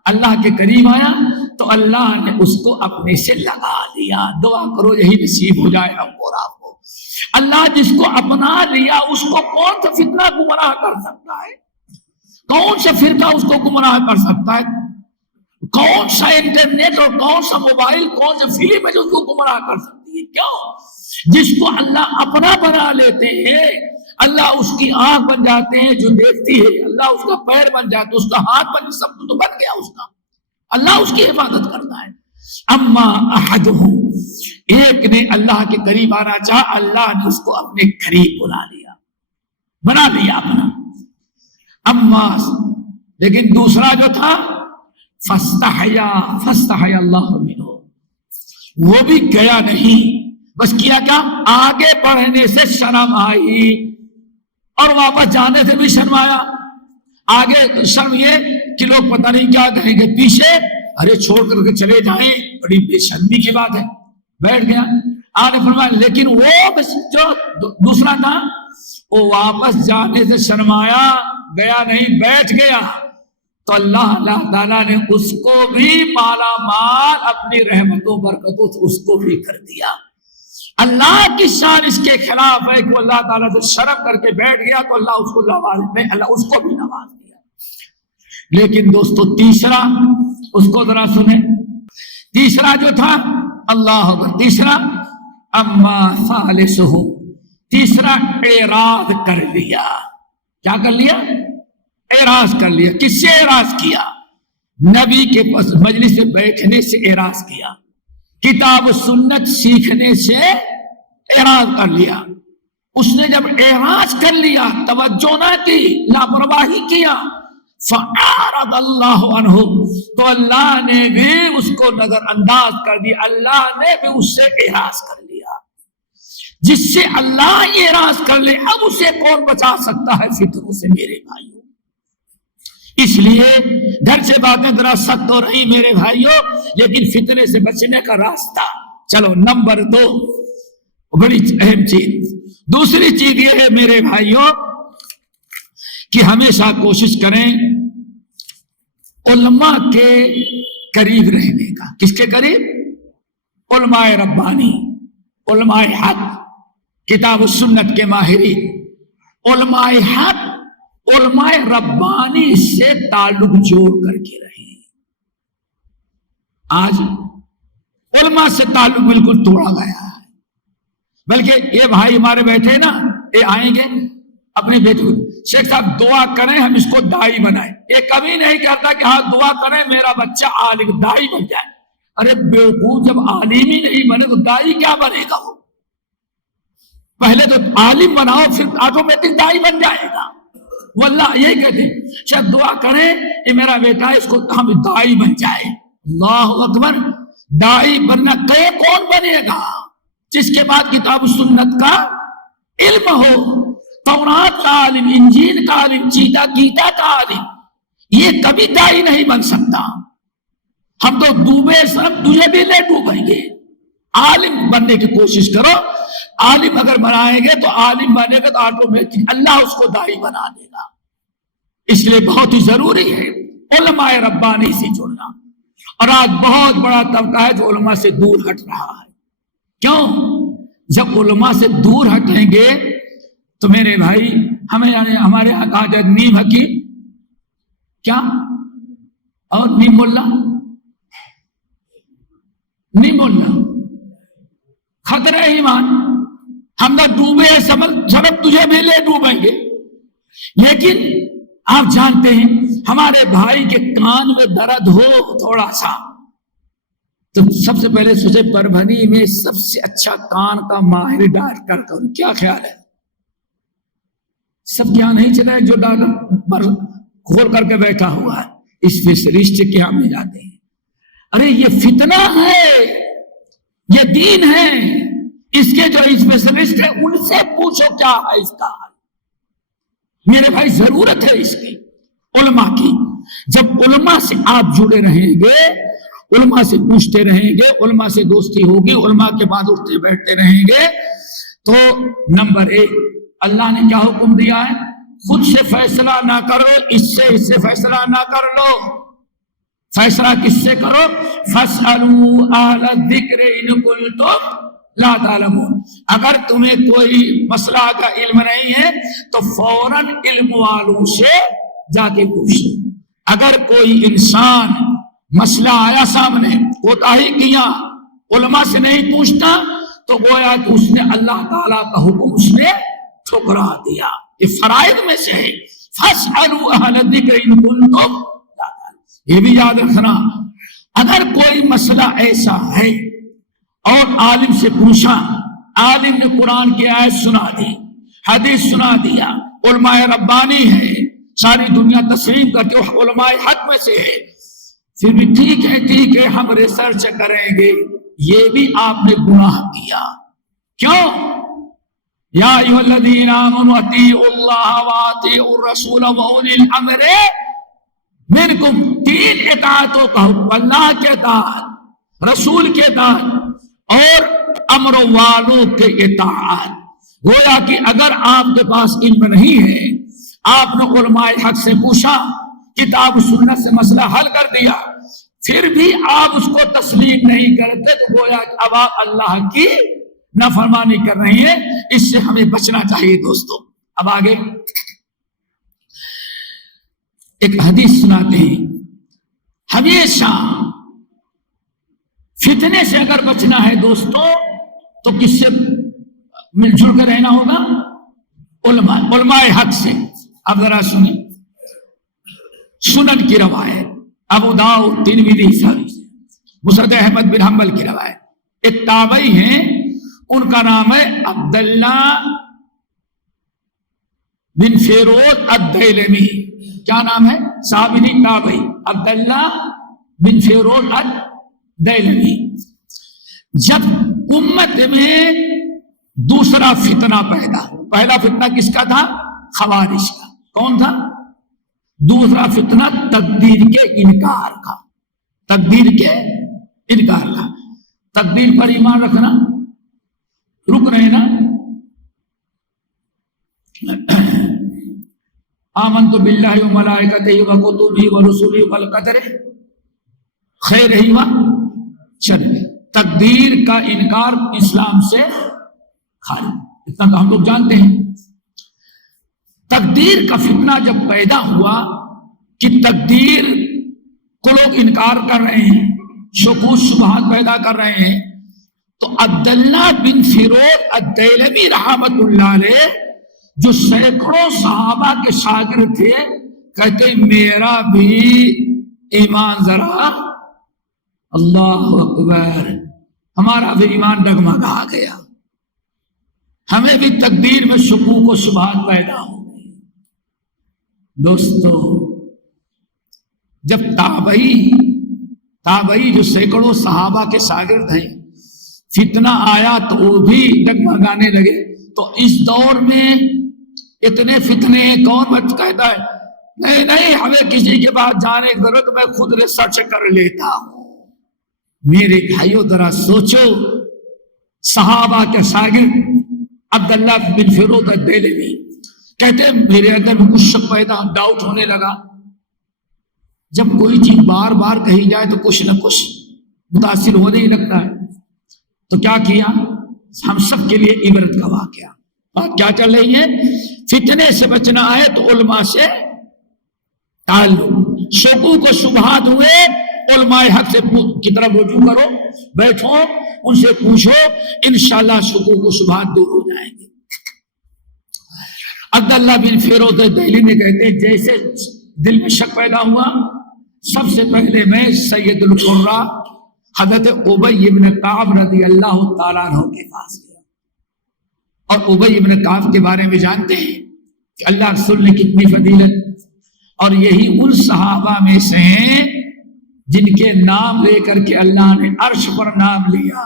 اللہ کے قریب آیا تو اللہ نے اس کو اپنے سے لگا لیا۔ دعا کرو یہی نصیب ہو جائے ہم اور آپ کو۔ اللہ جس کو اپنا لیا اس کو کون سا فتنہ گمراہ کر سکتا ہے؟ کون سا فرقہ اس کو گمراہ کر سکتا ہے؟ کون سا انٹرنیٹ اور کون سا موبائل، کون سا فلم ہے جو اس کو گمراہ کر سکتی ہے؟ کیوں؟ جس کو اللہ اپنا بنا لیتے ہیں، اللہ اس کی آنکھ بن جاتے ہیں جو دیکھتی ہے، اللہ اس کا پیر بن جاتا ہے، اس کا ہاتھ بن، سب تو بن گیا اس کا، اللہ اس کی حفاظت کرتا ہے۔ اما احدہم، ایک نے اللہ کے قریب آنا چاہا، اللہ نے اس کو اپنے قریب بنا لیا اپنا۔ اما، لیکن دوسرا جو تھا فاستحیا اللہ منہ، وہ بھی گیا نہیں، بس کیا کیا؟ آگے بڑھنے سے شرم آئی اور واپس جانے سے بھی شرم آیا۔ آگے شرم یہ کہ لوگ پتہ نہیں کیا کہیں گے، پیچھے ارے چھوڑ کر کے چلے جائیں، بڑی بے شرمی کی بات ہے، بیٹھ گیا۔ آگے فرمایا لیکن وہ جو دوسرا تھا وہ واپس جانے سے شرمایا، گیا نہیں، بیٹھ گیا، تو اللہ تعالیٰ نے اس کو بھی مالا مال اپنی رحمتوں برکتوں سے اس کو بھی کر دیا۔ اللہ کی شان اس کے خلاف ہے کہ وہ اللہ تعالیٰ سے شرم کر کے بیٹھ گیا تو اللہ اس کو نواز دے، اللہ اس کو بھی نواز دیا۔ لیکن دوستو تیسرا، اس کو ذرا سنیں، تیسرا جو تھا، اللہ اکبر، تیسرا اما ثالثہ، تیسرا اعراض کر لیا۔ کیا کر لیا؟ اعراض کر لیا۔ کس سے اعراض کیا؟ نبی کے پاس مجلس سے بیٹھنے سے اعراض کیا، کتاب و سنت سیکھنے سے اعراض کر لیا۔ اس نے جب اعراض کر لیا، توجہ نہ کی، لاپرواہی کیا، فَأَعْرَضَ اللَّهُ عَنْهُ، تو اللہ نے بھی اس کو نظر انداز کر دیا، اللہ نے بھی اس سے اعراض کر لیا۔ جس سے اللہ اعراض کر لے، اب اسے کون بچا سکتا ہے فتنوں سے؟ میرے بھائیوں، اس لیے گھر سے باتیں ذرا سخت ہو رہی میرے بھائیوں، لیکن فتنے سے بچنے کا راستہ، چلو نمبر 2 بڑی اہم چیز، دوسری چیز یہ ہے میرے بھائیوں کہ ہمیشہ کوشش کریں علماء کے قریب رہنے کا۔ کس کے قریب؟ علماء ربانی، علماء حق، کتاب و سنت کے ماہرین، علماء حق، علماء ربانی سے تعلق جوڑ کر کے رہے۔ آج علماء سے تعلق بالکل توڑا گیا ہے، بلکہ یہ بھائی ہمارے بیٹھے نا، یہ آئیں گے اپنے بیٹے کو، شیخ صاحب دعا کریں ہم اس کو دائی بنائیں۔ یہ کبھی نہیں کہتا کہ ہاں دعا کریں میرا بچہ عالم دائی بن جائے۔ ارے بیوقوف، جب عالم ہی نہیں بنے تو دائی کیا بنے گا؟ وہ پہلے تو عالم بناؤ، پھر آٹومیٹک دائی بن جائے گا۔ واللہ یہی کہتے ہیں شاید دعا کریں کہ میرا بیٹا اس کو ہم دائی بن جائے۔ اللہ اکبر، دائی بننا کون بنے گا؟ جس کے بعد کتاب سنت کا علم ہو، تورات کا عالم، انجیل کا عالم، گیتا کا عالم، یہ کبھی دائی نہیں بن سکتا۔ ہم تو ڈوبے سب، تجھے بھی لے ڈوبیں گے۔ عالم بننے کی کوشش کرو، عالم اگر بنائیں گے تو عالم بنے گا تو آٹومیٹک اللہ اس کو دائی بنا دے گا۔ اس لیے بہت ہی ضروری ہے علماء ربانی سے جڑنا۔ اور آج بہت بڑا طبقہ ہے جو علماء سے دور ہٹ رہا ہے۔ کیوں؟ جب علماء سے دور ہٹیں گے تو میرے بھائی ہمیں، یعنی ہمارے یہاں کہا جائے نیم حکیم، کیا اور نیم بولنا، نہیں بولنا، خطرہ ایمان، ہم نہ ڈوبے سبب تجھے بھی لے ڈوبیں گے۔ لیکن آپ جانتے ہیں ہمارے بھائی کے کان میں درد ہو تھوڑا سا تو سب سے پہلے سوچے پربھنی میں سب سے اچھا کان کا ماہر ڈاکٹر کا، کیا خیال ہے؟ سب کیا نہیں چلے جو ڈاکٹر کھول کر کے بیٹھا ہوا ہے، اسپیشلسٹ کے ہم لے جاتے ہیں. ارے یہ فتنہ ہے، یہ دین ہے، اس کے جو اسپیشلسٹ ہیں ان سے پوچھو کیا ہے اس کا حل. میرے بھائی ضرورت ہے اس کی، علماء کی. جب علماء سے آپ جڑے رہیں گے، علماء سے پوچھتے رہیں گے، علماء سے دوستی ہوگی، علماء کے بعد اٹھتے بیٹھتے رہیں گے، تو نمبر 1 اللہ نے کیا حکم دیا ہے؟ خود سے فیصلہ نہ کرو، اس سے فیصلہ نہ کر لو. فیصلہ کس سے کرو؟ فَاسْأَلُوا أَهْلَ الذِّكْرِ إِن كُنتُمْ لَا تَعْلَمُونَ. اگر تمہیں کوئی مسئلہ کا علم نہیں ہے تو فوراً علم والوں سے جا کے پوچھو. اگر کوئی انسان مسئلہ آیا سامنے، کوتاہی کیا، علماء سے نہیں پوچھتا، تو گویا کہ اس نے اللہ تعالیٰ کا حکم اس نے ٹھکرا دیا. یہ فرائض میں سے ہے. فَاسْأَلُوا أَهْلَ الذِّكْرِ إِن كُنتُمْ لَا تَعْلَمُونَ. یہ بھی یاد رکھنا، اگر کوئی مسئلہ ایسا ہے اور عالم سے پوچھا، عالم نے قرآن کی آیت سنا دی، حدیث سنا دیا، علماء ربانی ہے، ساری دنیا تسلیم کرتے ہو علماء حق میں سے ہے، پھر بھی ٹھیک ہے ہم ریسرچ کریں گے، یہ بھی آپ نے گناہ کیا. کیوں؟ یا ایھا الذین آمنوا اطیعوا اللہ واطیعوا الرسول واولی الامر منکم. 3 اطاعتوں کا حکم، اللہ کے اطاعت، رسول کے اطاعت اور امر والوں کے اطاعت. گویا کہ اگر آپ کے پاس علم نہیں ہے، آپ نے علماء حق سے پوچھا، کتاب و سنت سے مسئلہ حل کر دیا، پھر بھی آپ اس کو تسلیم نہیں کرتے، تو گویا کہ اب آپ اللہ کی نافرمانی کر رہے ہیں. اس سے ہمیں بچنا چاہیے دوستو. اب آگے ایک حدیث سناتے ہیں. ہمیشہ فتنے سے اگر بچنا ہے دوستو تو کس سے مل جل کر رہنا ہوگا؟ علماء حق سے. اب ذرا سنیں، سنن کی روایت، ابو داؤد، ترمذی، مسند احمد بن حنبل کی روایت. ایک تابعی ہیں، ان کا نام ہے عبداللہ بن فیروز الدیلمی. کیا نام ہے؟ صحابی تابعی عبداللہ بن فیروز الدیلمی. جب امت میں دوسرا فتنہ پیدا، پہلا فتنہ کس کا تھا؟ خوارج کا. کون تھا؟ دوسرا فتنہ تقدیر کے انکار کا. تقدیر کے انکار کا. تقدیر پر ایمان رکھنا، رک رہے نا؟ آمنت باللہ و ملائکتہ و کتبہ و رسلہ والقدر خیرہ و شرہ. تقدیر کا انکار اسلام سے خارج، اتنا تو ہم لوگ جانتے ہیں. تقدیر کا فتنہ جب پیدا ہوا کہ تقدیر کو لوگ انکار کر رہے ہیں، شکوک شبہات پیدا کر رہے ہیں، تو عبداللہ بن فیروز الدیلمی رحمت اللہ علیہ، جو سینکڑوں صحابہ کے شاگرد تھے، کہتے میرا بھی ایمان ذرا، اللہ اکبر، ہمارا بھی ایمان ڈگمگا گیا، ہمیں بھی تقدیر میں شکوک و شبہات پیدا ہو گئی. دوستو جب تابعی جو سینکڑوں صحابہ کے شاگرد ہیں، فتنہ آیا تو وہ بھی ڈگمگانے لگے. تو اس دور میں اتنے فتنے ہیں، کون بچ کہتا ہے نہیں ہمیں کسی کے پاس جانے کی ضرورت، میں خود ریسرچ کر لیتا ہوں. میرے بھائیو ذرا سوچو، صحابہ کے شاگرد عبداللہ بن فیروز الدیلمی کہتے ہیں میرے اندر میں کچھ شک پیدا، ڈاؤٹ ہونے لگا. جب کوئی چیز بار بار کہی جائے تو کچھ نہ کچھ متاثر ہونے ہی لگتا ہے. تو کیا کیا؟ ہم سب کے لیے عبرت کا واقعہ. بات کیا چل رہی ہے؟ فتنے سے بچنا ہے تو علماء سے تعلق. شکوک و شبہات ہوئے، علماء حق سے کی طرف رجوع کرو، بیٹھو ان سے پوچھو، انشاءاللہ شکوک و شبہات دور ہو جائیں گے. عبداللہ بن فیروز الدیلمی کہتے ہیں جیسے دل میں شک پیدا ہوا، سب سے پہلے میں سید القراء حضرت ابی بن کعب رضی اللہ تعالیٰ عنہ کے پاس گیا. اور ابی بن کعب کے بارے میں جانتے ہیں کہ اللہ رسول نے کتنی فضیلت اور یہی ان صحابہ میں سے ہیں جن کے نام لے کر کے اللہ نے عرش پر نام لیا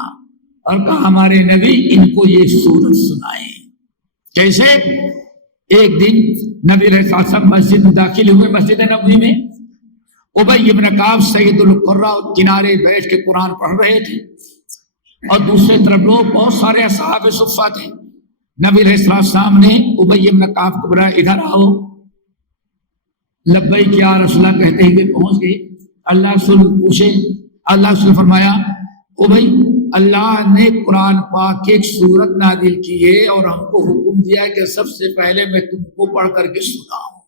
اور کہا ہمارے نبی ان کو یہ سورت سنائیں۔ کیسے؟ ایک دن نبی علیہ السلام مسجد میں داخل ہوئے، مسجد نبوی میں ابی بن کعب سید القراء کنارے بیٹھ کے قرآن پڑھ رہے تھے، اور دوسرے طرف لوگ بہت سارے اصحاب صفہ تھے۔ نبی علیہ السلام نے ابی بن کعب کو بلایا، ادھر آؤ۔ لبیک یا رسول اللہ کہتے ہوئے پہنچ گئے۔ اللہ رسول پوچھے، اللہ رسول فرمایا ابی، اللہ نے قرآن پاک کی ایک سورت نازل کی ہے اور ہم کو حکم دیا کہ سب سے پہلے میں تم کو پڑھ کر کے سناؤں۔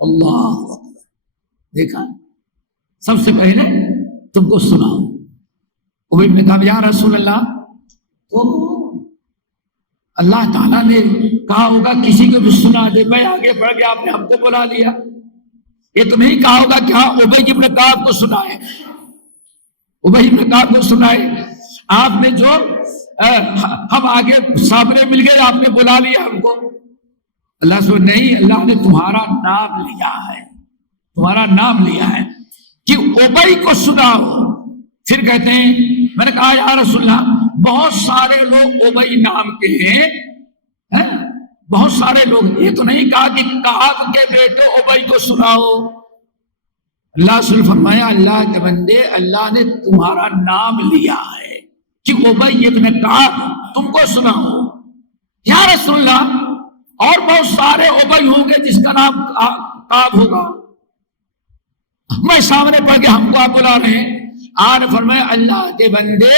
اللہ اکبر، دیکھا، سب سے پہلے تم کو سناؤں۔ ابی نے کہا یا رسول اللہ، تو اللہ تعالیٰ نے کہا ہوگا کسی کو بھی سنا دے، میں آگے بڑھ گیا، آپ نے ہم کو بلا لیا۔ یہ تو نہیں کہا ہوگا کہ ہاں ابی بن کعب کو سنائے، ابی بن کعب کو سنائے۔ آپ نے جو ہم آگے سامنے مل گئے، آپ نے بلا لیا ہم کو۔ اللہ سے نہیں، اللہ نے تمہارا نام لیا ہے، تمہارا نام لیا ہے کہ ابی کو سناؤ۔ پھر کہتے ہیں، میں نے کہا یا رسول اللہ بہت سارے لوگ ابی نام کے ہیں، بہت سارے لوگ، یہ تو نہیں کہا کہ کعب کے بیٹے ابی کو سناؤ۔ اللہ رسول فرمایا اللہ کے بندے، اللہ نے تمہارا نام لیا ہے کہ ابی ابن کعب تم کو سناؤ۔ یا رسول اللہ اور بہت سارے ابی ہوں گے جس کا نام کعب ہوگا، میں سامنے پڑھ کے ہم کو آپ بلا رہے ہیں۔ آج فرمایا اللہ کے بندے،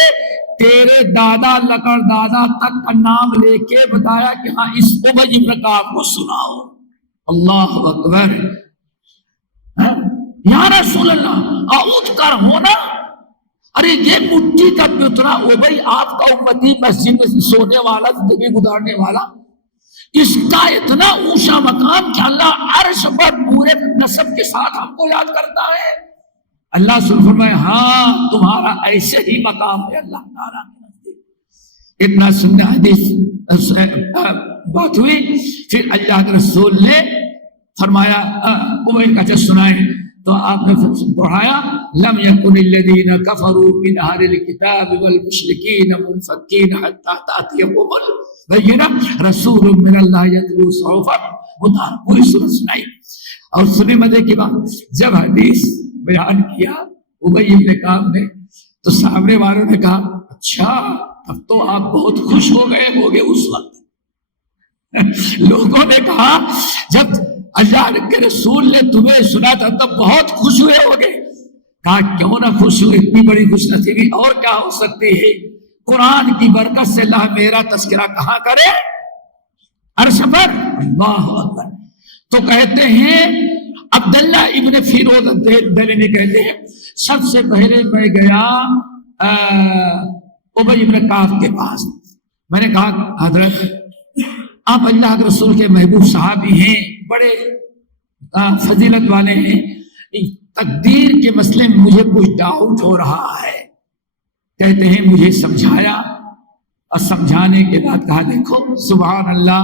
تیرے دادا لکڑ دادا تک کا نام لے کے بتایا کہ ہاں اس ابی بن کعب کو سناؤ۔ اللہ اکبر، یا رسول اللہ اعوذ کر ہونا، ارے یہ مٹھی کا پتلا ابی آپ کا امتی، مسجد میں سونے والا، زندگی گزارنے والا، اس کا اتنا اونچا مقام کہ اللہ عرش پر پورے نسب کے ساتھ ہم کو یاد کرتا ہے۔ اللہ سن فرمائے ہاں تمہارا ایسے ہی مقام ہے اللہ تعالیٰ کے نزدیک۔ اتنا سننے حدیث بات ہوئی، پھر اللہ کے رسول نے فرمایا ابی کا سنائیں، تو آپ نے پڑھایا لم یکن الذین کفروا من اہل الکتاب والمشرکین منفکین حتی تأتیہم البینہ رسول من اللہ یتلو صحفا مطہرہ، پوری سورت سنائی۔ اور سنی مزے کی بات، جب حدیث بیان کیا ابی بن کعب نے تو سامنے والوں نے کہا اچھا اب تو آپ بہت خوش ہو گئے ہوگے۔ اس وقت لوگوں نے کہا جب اللہ کے رسول نے تمہیں سنا تھا تب بہت خوش ہوئے ہوگے۔ کہا کیوں نہ خوش ہوئے، اتنی بڑی خوش نصیبی اور کیا ہو سکتی ہے۔ قرآن کی برکت سے اللہ میرا تذکرہ کہاں کرے، عرش پر۔ اللہ اکبر۔ تو کہتے ہیں عبداللہ ابن فیروز الدلمی کہتے ہیں سب سے پہلے میں گیا ابی بن کعب کے پاس، میں نے کہا حضرت آپ اللہ کے رسول کے محبوب صحابی ہیں، بڑے فضیلت والے ہیں، تقدیر کے مسئلے میں مجھے کچھ ڈاؤٹ ہو رہا ہے۔ کہتے ہیں مجھے سمجھایا، اور سمجھانے کے بعد کہا دیکھو سبحان اللہ،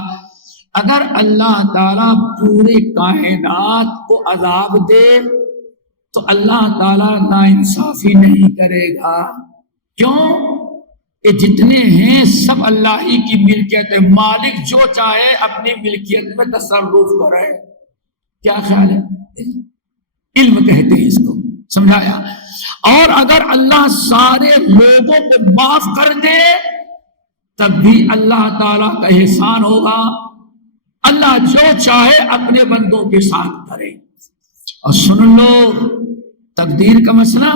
اگر اللہ تعالیٰ پورے کائنات کو عذاب دے تو اللہ تعالیٰ ناانصافی نہیں کرے گا۔ کیوں؟ کہ جتنے ہیں سب اللہ ہی کی ملکیت ہے، مالک جو چاہے اپنی ملکیت میں تصرف کرے۔ کیا خیال ہے؟ علم کہتے ہیں اس کو، سمجھایا۔ اور اگر اللہ سارے لوگوں کو معاف کر دے تب بھی اللہ تعالیٰ کا احسان ہوگا، اللہ جو چاہے اپنے بندوں کے ساتھ کرے۔ اور سن لو تقدیر کا مسئلہ،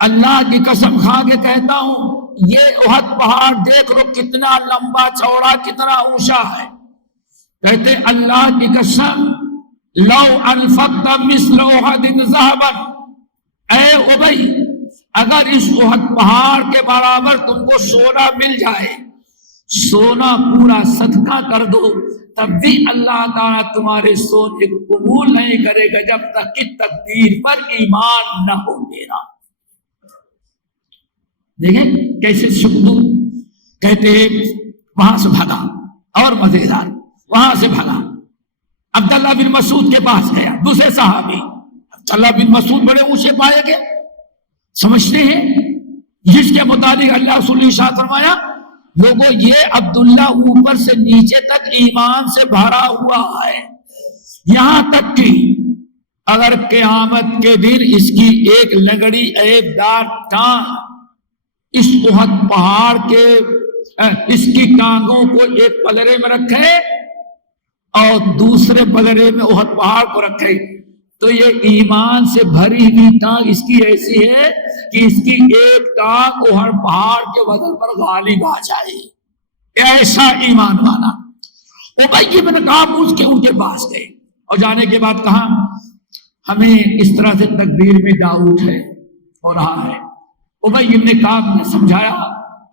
اللہ کی قسم کھا کے کہتا ہوں یہ احد پہاڑ دیکھ لو کتنا لمبا چوڑا کتنا اونچا ہے، کہتے اللہ کی قسم لو انفقت مثل احد ذهبا، اے ابی اگر اس احد پہاڑ کے برابر تم کو سونا مل جائے، سونا پورا صدقہ کر دو، تب بھی اللہ تعالیٰ تمہارے سونے کو قبول نہیں کرے گا جب تک کہ تقدیر پر ایمان نہ ہو میرا۔ دیکھیں کیسے شکدو کہتے ہیں وہاں سے بھگا، اور مزیدار وہاں سے بھگا، عبداللہ بن مسعود کے پاس گیا، دوسرے صحابی۔ عبداللہ بن مسعود بڑے اونچے پائے گئے، سمجھتے ہیں جس کے مطابق اللہ رسول نے ارشاد فرمایا لوگوں یہ عبداللہ اوپر سے نیچے تک ایمان سے بھرا ہوا ہے، یہاں تک کہ اگر قیامت کے دن اس کی ایک لنگڑی ایک دار ٹانگ اس احد پہاڑ کے اس کی ٹانگوں کو ایک پلڑے میں رکھے اور دوسرے پلڑے میں احد پہاڑ کو رکھے تو یہ ایمان سے بھری ہوئی ٹانگ اس کی ایسی ہے کہ اس کی ایک ٹانگ احد پہاڑ کے وزن پر غالب آ جائے، ایسا ایمان والا۔ ابی بن کعب اس کے ان کے پاس گئے اور جانے کے بعد کہا ہمیں اس طرح سے تقدیر میں ڈاؤٹ ہے ہو رہا ہے۔ ابی بن کعب نے سمجھایا،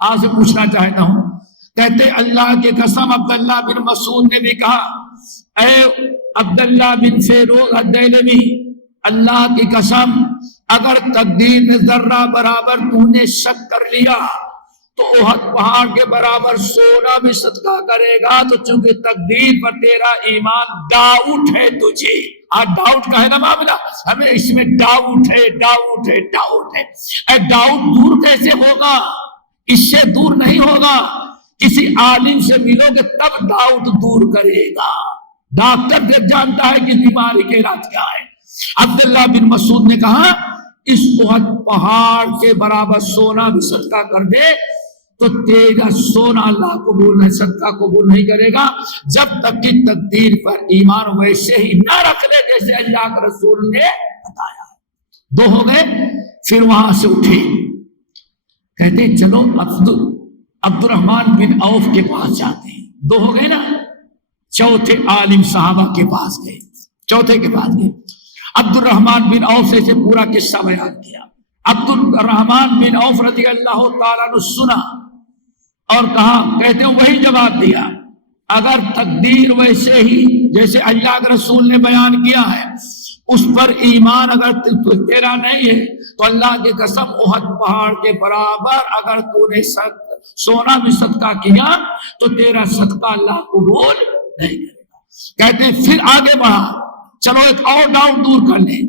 آج سے پوچھنا چاہتا ہوں، کہتے اللہ کی قسم عبداللہ بن مسعود نے بھی کہا اے عبداللہ بن فیروز الدیلوی، اللہ کی قسم اگر تقدیر میں ذرہ برابر تو نے شک کر لیا تو احد پہاڑ کے برابر سونا بھی صدقہ کرے گا، تو چونکہ تقدیر پر تیرا ایمان ڈاؤٹ ہے تجھے، آج ڈاؤٹ کا ہے نا معاملہ، ہمیں اس میں ڈاؤٹ ہے ڈاؤٹ ہے ڈاؤٹ ہے۔ اے ڈاؤٹ دور کیسے ہوگا؟ اس سے دور نہیں ہوگا، کسی عالم سے ملو گے تب ڈاؤٹ دور کرے گا۔ ڈاکٹر جب جانتا ہے کہ بیماری کے علاج کیا ہے۔ عبداللہ بن مسعود نے کہا اس احد پہاڑ کے برابر سونا بھی صدقہ کر دے تو تیرا سونا اللہ قبول نہیں، صدقہ قبول نہیں کرے گا جب تک کہ تقدیر پر ایمان ویسے ہی نہ رکھ لے جیسے اللہ کے رسول نے بتایا۔ دو ہو گئے، پھر وہاں سے اٹھے، کہتے چلو عبد الرحمن بن عوف کے پاس جاتے ہیں۔ دو ہو گئے نا، چوتھے عالم صحابہ کے پاس گئے، چوتھے کے پاس گئے۔ عبد الرحمن بن عوف سے اسے پورا قصہ بیان کیا۔ عبد الرحمن بن عوف رضی اللہ تعالیٰ نے سنا اور کہا، کہتے ہیں وہی جواب دیا اگر تقدیر ویسے ہی جیسے اللہ کے رسول نے بیان کیا ہے اس پر ایمان اگر تیرا نہیں ہے تو اللہ کی قسم احد پہاڑ کے برابر اگر تو نے سونا بھی صدقہ کیا تو تیرا صدقہ اللہ قبول نہیں کرے گا۔ کہتے ہیں پھر آگے بڑھا، چلو ایک اور ڈاؤٹ دور کر لیں،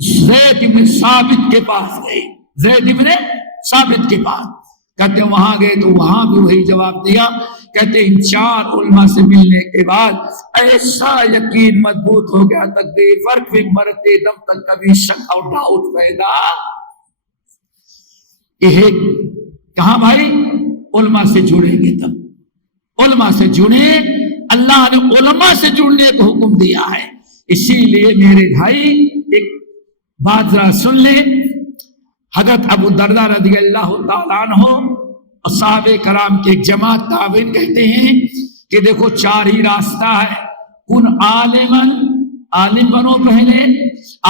زید بن ثابت کے پاس گئے، زید بن ثابت کے پاس، کہتے ہیں وہاں گئے تو وہاں بھی وہی جواب دیا۔ کہتے ان چار علماء سے ملنے کے بعد ایسا یقین مضبوط ہو گیا تقدیر پر کہ مرتے دم تک کبھی شک اور ڈاؤٹ پیدا یہ کہاں بھائی علماء سے جڑیں گے، تب علماء سے جڑے، اللہ نے علماء سے جڑنے کو حکم دیا ہے۔ اسی لیے میرے بھائی ایک بات ذرا سن لے، حضرت ابو درداء رضی اللہ تعالیٰ عنہ اور صحابہ کرام کے ایک جماعت تابعین کہتے ہیں کہ دیکھو چار ہی راستہ ہے، کن عالمن، عالم بنو پہلے،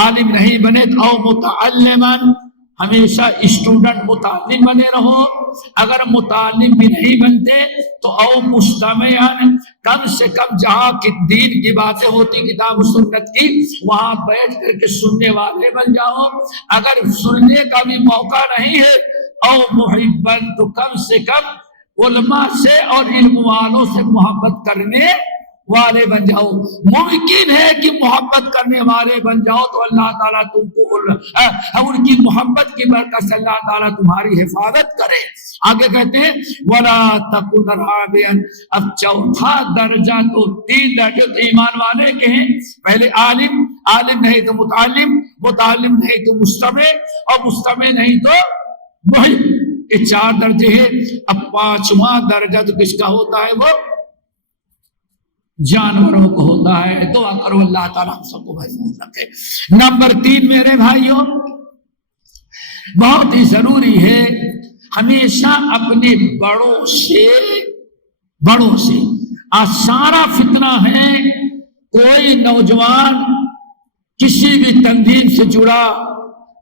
عالم نہیں بنے تو او متعلمن، ہمیشہ اسٹوڈنٹ متعلم بنے رہو، اگر متعلم بھی نہیں بنتے تو او مستمعن، کم سے کم جہاں کی دین کی باتیں ہوتی کتاب و سنت کی وہاں بیٹھ کر کے سننے والے بن جاؤ، اگر سننے کا بھی موقع نہیں ہے او محبن، تو کم سے کم علماء سے اور علم والوں سے محبت کرنے والے بن جاؤ۔ ممکن ہے کہ محبت کرنے والے بن جاؤ تو اللہ تعالیٰ تم کو ان کی محبت کی برکت سے اللہ تعالیٰ تمہاری حفاظت کرے۔ آگے کہتے ہیں وَلَا تَكُنْ رَابِيًا، اب چوتھا درجہ تو تین درجے تو ایمان والے کے ہیں، پہلے عالم، عالم نہیں تو متعلم، متعلم نہیں تو مستمع، اور مستمع نہیں تو محب، یہ چار درجے ہیں۔ اب پانچواں درجہ تو کس کا ہوتا ہے؟ وہ جانوروں کو ہوتا ہے۔ دعا کرو اللہ تعالیٰ ہم سب کو محفوظ رکھے۔ نمبر تین میرے بھائیوں، بہت ہی ضروری ہے ہمیشہ اپنے بڑوں سے آج سارا فتنہ ہے، کوئی نوجوان کسی بھی تنظیم سے جڑا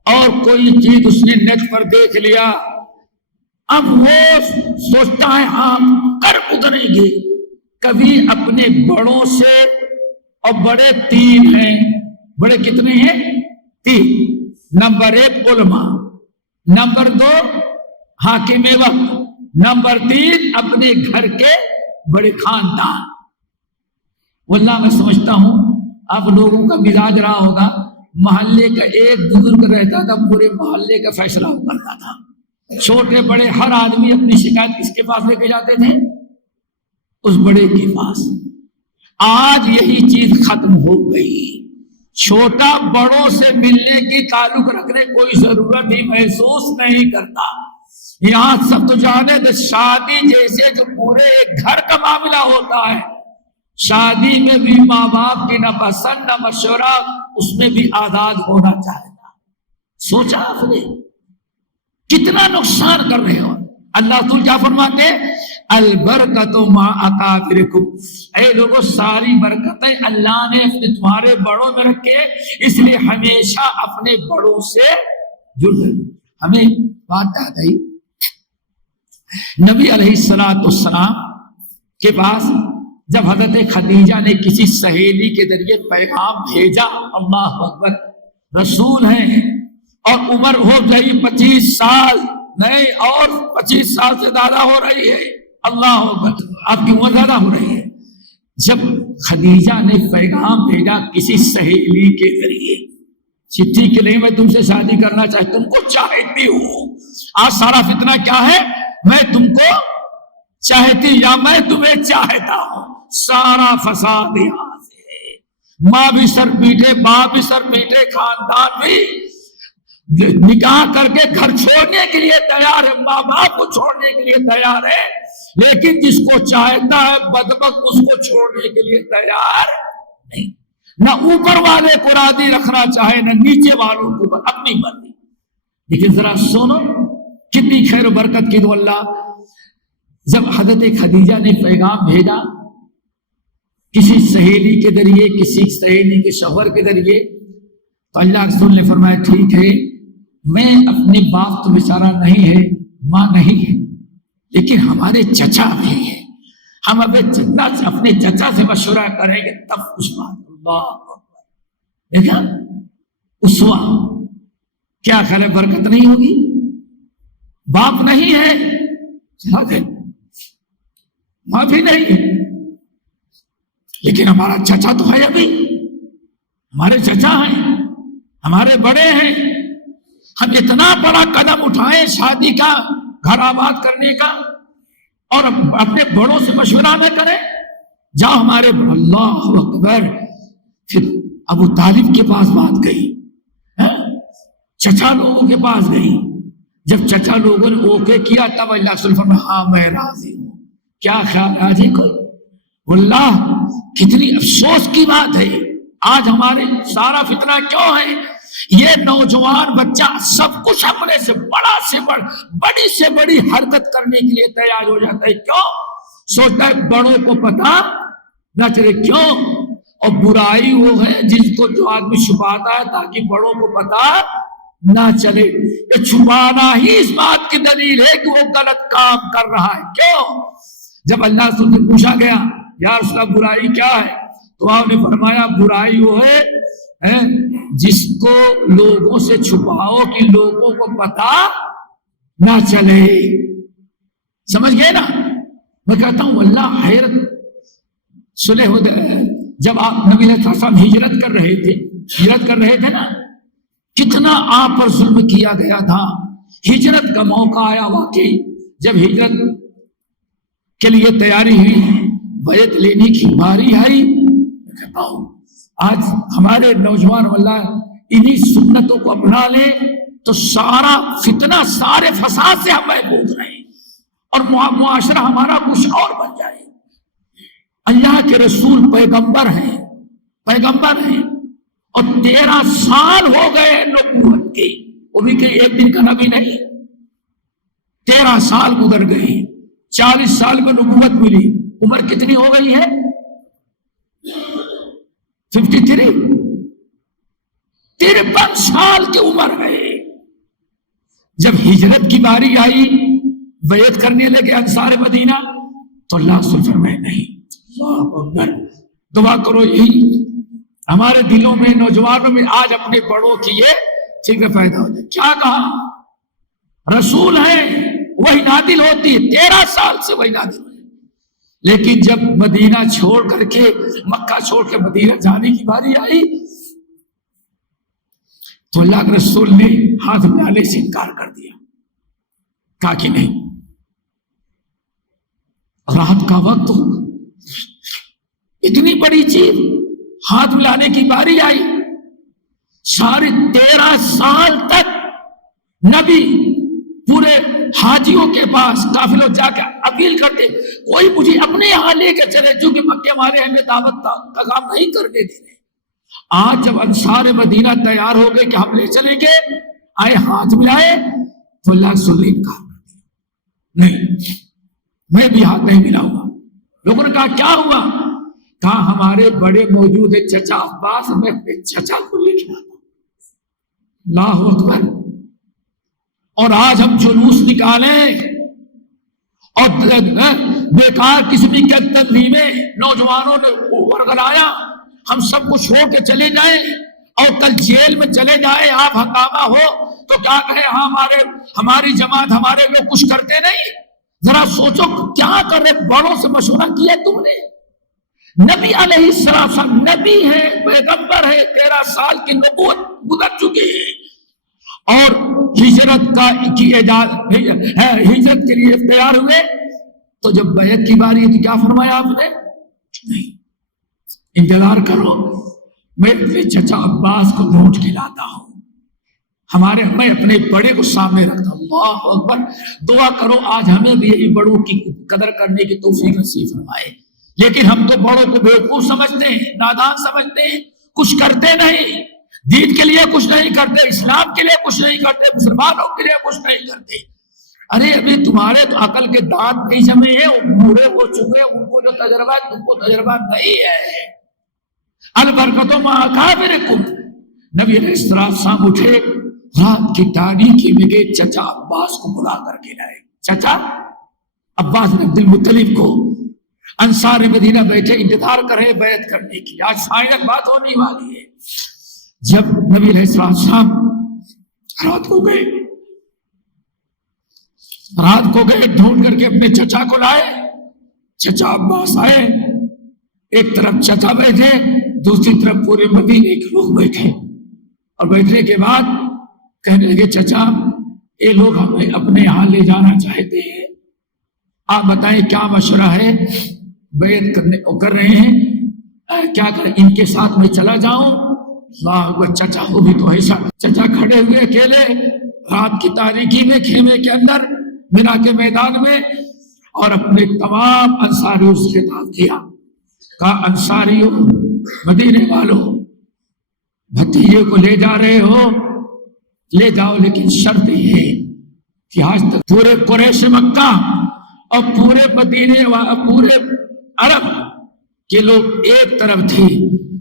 اور کوئی چیز اس نے نیٹ پر دیکھ لیا، اب وہ سوچتا ہے ہم کر گزریں گے۔ کبھی اپنے بڑوں سے، اور بڑے تین ہیں، بڑے کتنے ہیں؟ تین۔ نمبر ایک علماء، نمبر دو حاکم وقت، نمبر تین اپنے گھر کے بڑے خاندان۔ واللہ میں سمجھتا ہوں آپ لوگوں کا مزاج رہا ہوگا، محلے کا ایک بزرگ رہتا تھا، پورے محلے کا فیصلہ وہ کرتا تھا، چھوٹے بڑے ہر آدمی اپنی شکایت کس کے پاس لے کے جاتے تھے؟ اس بڑے کے پاس۔ آج یہی چیز ختم ہو گئی، چھوٹا بڑوں سے ملنے کی تعلق رکھنے کوئی ضرورت ہی محسوس نہیں کرتا۔ یہاں سب تو جانے دے، شادی جیسے جو پورے ایک گھر کا معاملہ ہوتا ہے، شادی میں بھی ماں باپ کی نہ پسند نہ مشورہ، اس میں بھی آزاد ہونا چاہتا۔ سوچا آپ نے کتنا نقصان کر رہے ہو؟ اللہ تعالیٰ کیا فرماتے؟ البرکت ما اکابرکم، اے لوگوں ساری برکتیں اللہ نے اپنے تمہارے بڑوں میں رکھے، اس لیے ہمیشہ اپنے بڑوں سے جڑ رہے۔ ہمیں بات یاد آئی، نبی علیہ السلام کے پاس جب حضرت خدیجہ نے کسی سہیلی کے ذریعے پیغام بھیجا، اللہ اکبر، رسول ہیں اور عمر ہو گئی 25 سال، نہیں اور 25 سال سے زیادہ ہو رہی ہے، اللہ اکبر، آپ کی عمر زیادہ ہو رہی ہے۔ جب خدیجہ نے پیغام بھیجا کسی سہیلی کے ذریعے، چٹھی کے لیے میں تم سے شادی کرنا چاہتی، تم کو چاہتی ہوں، آج سارا فتنہ کیا ہے؟ میں تم کو چاہتی یا میں تمہیں چاہتا ہوں، سارا فساد یہاں سے، ماں بھی سر پیٹے، باپ بھی سر پیٹے، خاندان بھی نکاح کر کے گھر چھوڑنے کے لیے تیار ہے، ماں باپ کو چھوڑنے کے لیے تیار ہے، لیکن جس کو چاہتا ہے بدبخت اس کو چھوڑنے کے لیے تیار نہیں، نہ اوپر والے کو راضی رکھنا چاہے نہ نیچے والوں کو، اپنی مرضی۔ لیکن ذرا سنو کتنی خیر و برکت کی، تو اللہ جب حضرت خدیجہ نے پیغام بھیجا کسی سہیلی کے ذریعے، کسی سہیلی کے شوہر کے ذریعے، تو اللہ رسول نے فرمایا ٹھیک ہے، میں اپنے باپ تو بیچارہ نہیں ہے، ماں نہیں ہے، لیکن ہمارے چچا بھی ہے، ہم اپنے چچا سے مشورہ کریں گے تب کچھ بات۔ اللہ دیکھا اسوا، کیا خیال ہے برکت نہیں ہوگی؟ باپ نہیں ہے چلا گئے، ماں بھی نہیں ہے، لیکن ہمارا چچا تو ہے، ابھی ہمارے چچا ہیں، ہمارے بڑے ہیں، ہم اتنا بڑا قدم اٹھائیں شادی کا، گھر آباد کرنے کا، اور اپنے بڑوں سے مشورہ نہ کریں؟ جاؤ ہمارے، اللہ اکبر، پھر ابو طالب کے پاس بات گئی، چچا لوگوں کے پاس گئی، جب چچا لوگوں نے اوکے کیا تب اللہ صلی اللہ علیہ وسلم، ہاں میں راضی ہوں۔ کیا خیال ہے جی کوئی؟ اللہ کتنی افسوس کی بات ہے، آج ہمارے سارا فتنہ کیوں ہے؟ یہ نوجوان بچہ سب کچھ اپنے سے بڑا سے بڑی سے بڑی حرکت کرنے کے لیے تیار ہو جاتا ہے، کیوں؟ سوچتا ہے بڑوں کو پتا نہ چلے، کیوں؟ اور برائی وہ ہے جس کو جو آدمی چھپاتا ہے تاکہ بڑوں کو پتا نہ چلے، یہ چھپانا ہی اس بات کی دلیل ہے کہ وہ غلط کام کر رہا ہے۔ کیوں؟ جب اللہ سے پوچھا گیا یا رسول اللہ برائی کیا ہے، تو آپ نے فرمایا برائی وہ ہے جس کو لوگوں سے چھپاؤ کہ لوگوں کو پتا نہ چلے۔ سمجھ گئے نا؟ میں کہتا ہوں اللہ حیرت، صلح جب آپ نبی علیہ السلام ہجرت کر رہے تھے نا، کتنا آپ پر ظلم کیا گیا تھا، ہجرت کا موقع آیا، واقعی جب ہجرت کے لیے تیاری ہوئی، بیعت لینے کی باری آئی، میں کہتا ہوں آج ہمارے نوجوان واللہ انہی سنتوں کو اپنا لے تو سارا فتنہ، سارے فساد سے ہم محفوظ رہیں اور معاشرہ ہمارا کچھ اور بن جائے۔ اللہ کے رسول پیغمبر ہیں اور 13 سال ہو گئے نبوت کے، وہ بھی کہ ایک دن کا نبی نہیں، 13 سال گزر گئے، 40 سال میں نبوت ملی، عمر کتنی ہو گئی ہے؟ 53 53 سال کی عمر ہے۔ جب ہجرت کی باری آئی، بیعت کرنے لگے انصار مدینہ، تو اللہ رسول فرمائے نہیں، اللہ اکبر، دعا کرو یہی ہمارے دلوں میں، نوجوانوں میں آج اپنے بڑوں کی یہ فکر پیدا ہو جائے۔ کیا کہا؟ رسول ہے، وہی نازل ہوتی ہے، 13 سال سے وہی نازل ہوئی، لیکن جب مدینہ چھوڑ کر کے مکہ چھوڑ کے مدینہ جانے کی باری آئی تو اللہ کے رسول نے ہاتھ ملانے سے انکار کر دیا، کہا کہ نہیں، رات کا وقت ہو، اتنی بڑی چیز ہاتھ ملانے کی باری آئی، ساڑھے 13 سال تک نبی پورے حاجیوں کے پاس قافلوں جا کے اپیل کرتے، کوئی مجھے اپنے یہاں لے کے چلے، چونکہ مکے والے ہمیں دعوت کا کام نہیں کرنے دے رہے۔ آج جب انصار مدینہ تیار ہو گئے کہ ہم لے چلیں گے، آئے ہاتھ ملائے تو اللہ رسول نے انکار کر دیا، نہیں میں بھی ہاتھ نہیں ملاؤں گا۔ لوگوں نے کہا کیا ہوا؟ کہا ہمارے بڑے موجود ہے چچا عباس، میں اپنے چچا کو لے کے آتا ہوں۔ اللہ اکبر۔ اور آج ہم جلوس نکالیں اور بیکار قسم کی تنظیمیں نوجوانوں نے ورگلایا، ہم سب کو چھوڑ کے چلے جائیں اور کل جیل میں چلے جائیں، آپ ہنگامہ ہو تو کیا کہیں؟ ہاں ہماری جماعت ہمارے لوگ کچھ کرتے نہیں۔ ذرا سوچو کیا کر رہے، بڑوں سے مشورہ کیا تم نے؟ نبی علیہ السلام نبی ہے، پیغمبر ہے، 13 سال کی نبوت گزر چکی ہے، اور ہجرت کے لیے تیار ہوئے تو جب بیعت کی باری تو کیا فرمایا آپ نے؟ نہیں، انتظار کرو، میں اپنے چچا عباس کو ڈھونڈ کے لاتا ہوں، میں اپنے بڑے کو سامنے رکھتا ہوں۔ اللہ اکبر۔ دعا کرو آج ہمیں بھی یہی بڑوں کی قدر کرنے کی توفیق نصیب فرمائے۔ لیکن ہم تو بڑوں کو بیوقوف سمجھتے ہیں، نادان سمجھتے ہیں، کچھ کرتے نہیں، دین کے لیے کچھ نہیں کرتے، اسلام کے لیے کچھ نہیں کرتے، مسلمانوں کے لیے کچھ نہیں کرتے۔ ارے ابھی تمہارے تو عقل کے دانت نہیں جمے ہیں، وہ بوڑھے ہو چکے ہیں، ان کو جو تجربہ ہے تم کو تجربہ نہیں ہے۔ البرکتوں ما اکابرکم۔ نبی علیہ السلام اٹھے، رات کی تاریکی میں گئے، چچا عباس کو بلا کر کے لائے، چچا عباس بن عبد المطلب کو۔ انصار مدینہ بیٹھے انتظار کر رہے بیعت کرنے کی، آج فائنل بات ہونے والی ہے۔ جب نبی علیہ السلام رات کو گئے ڈھونڈ کر کے اپنے چچا کو لائے، چچا عباس آئے، ایک طرف چچا بیٹھے، دوسری طرف پورے مدینے کے لوگ بیٹھے، اور بیٹھنے کے بعد کہنے لگے چچا یہ لوگ ہمیں اپنے یہاں لے جانا چاہتے ہیں، آپ بتائیں کیا مشورہ ہے؟ بیعت کر رہے ہیں، کیا کریں؟ ان کے ساتھ میں چلا جاؤں؟ اللہ اکبر۔ چچا کو بھی تو ایسا، چچا کھڑے ہوئے اکیلے رات کی تاریکی میں خیمے کے اندر مینا کے میدان میں، اور اپنے تمام انصاریوں سے خطاب کیا، کہا انصاریوں، مدینے والوں، بھتیجے کو لے جا رہے ہو لے جاؤ، لیکن شرط یہ کہ آج تک پورے قریش مکہ اور پورے مدینے پورے عرب کے لوگ ایک طرف تھے،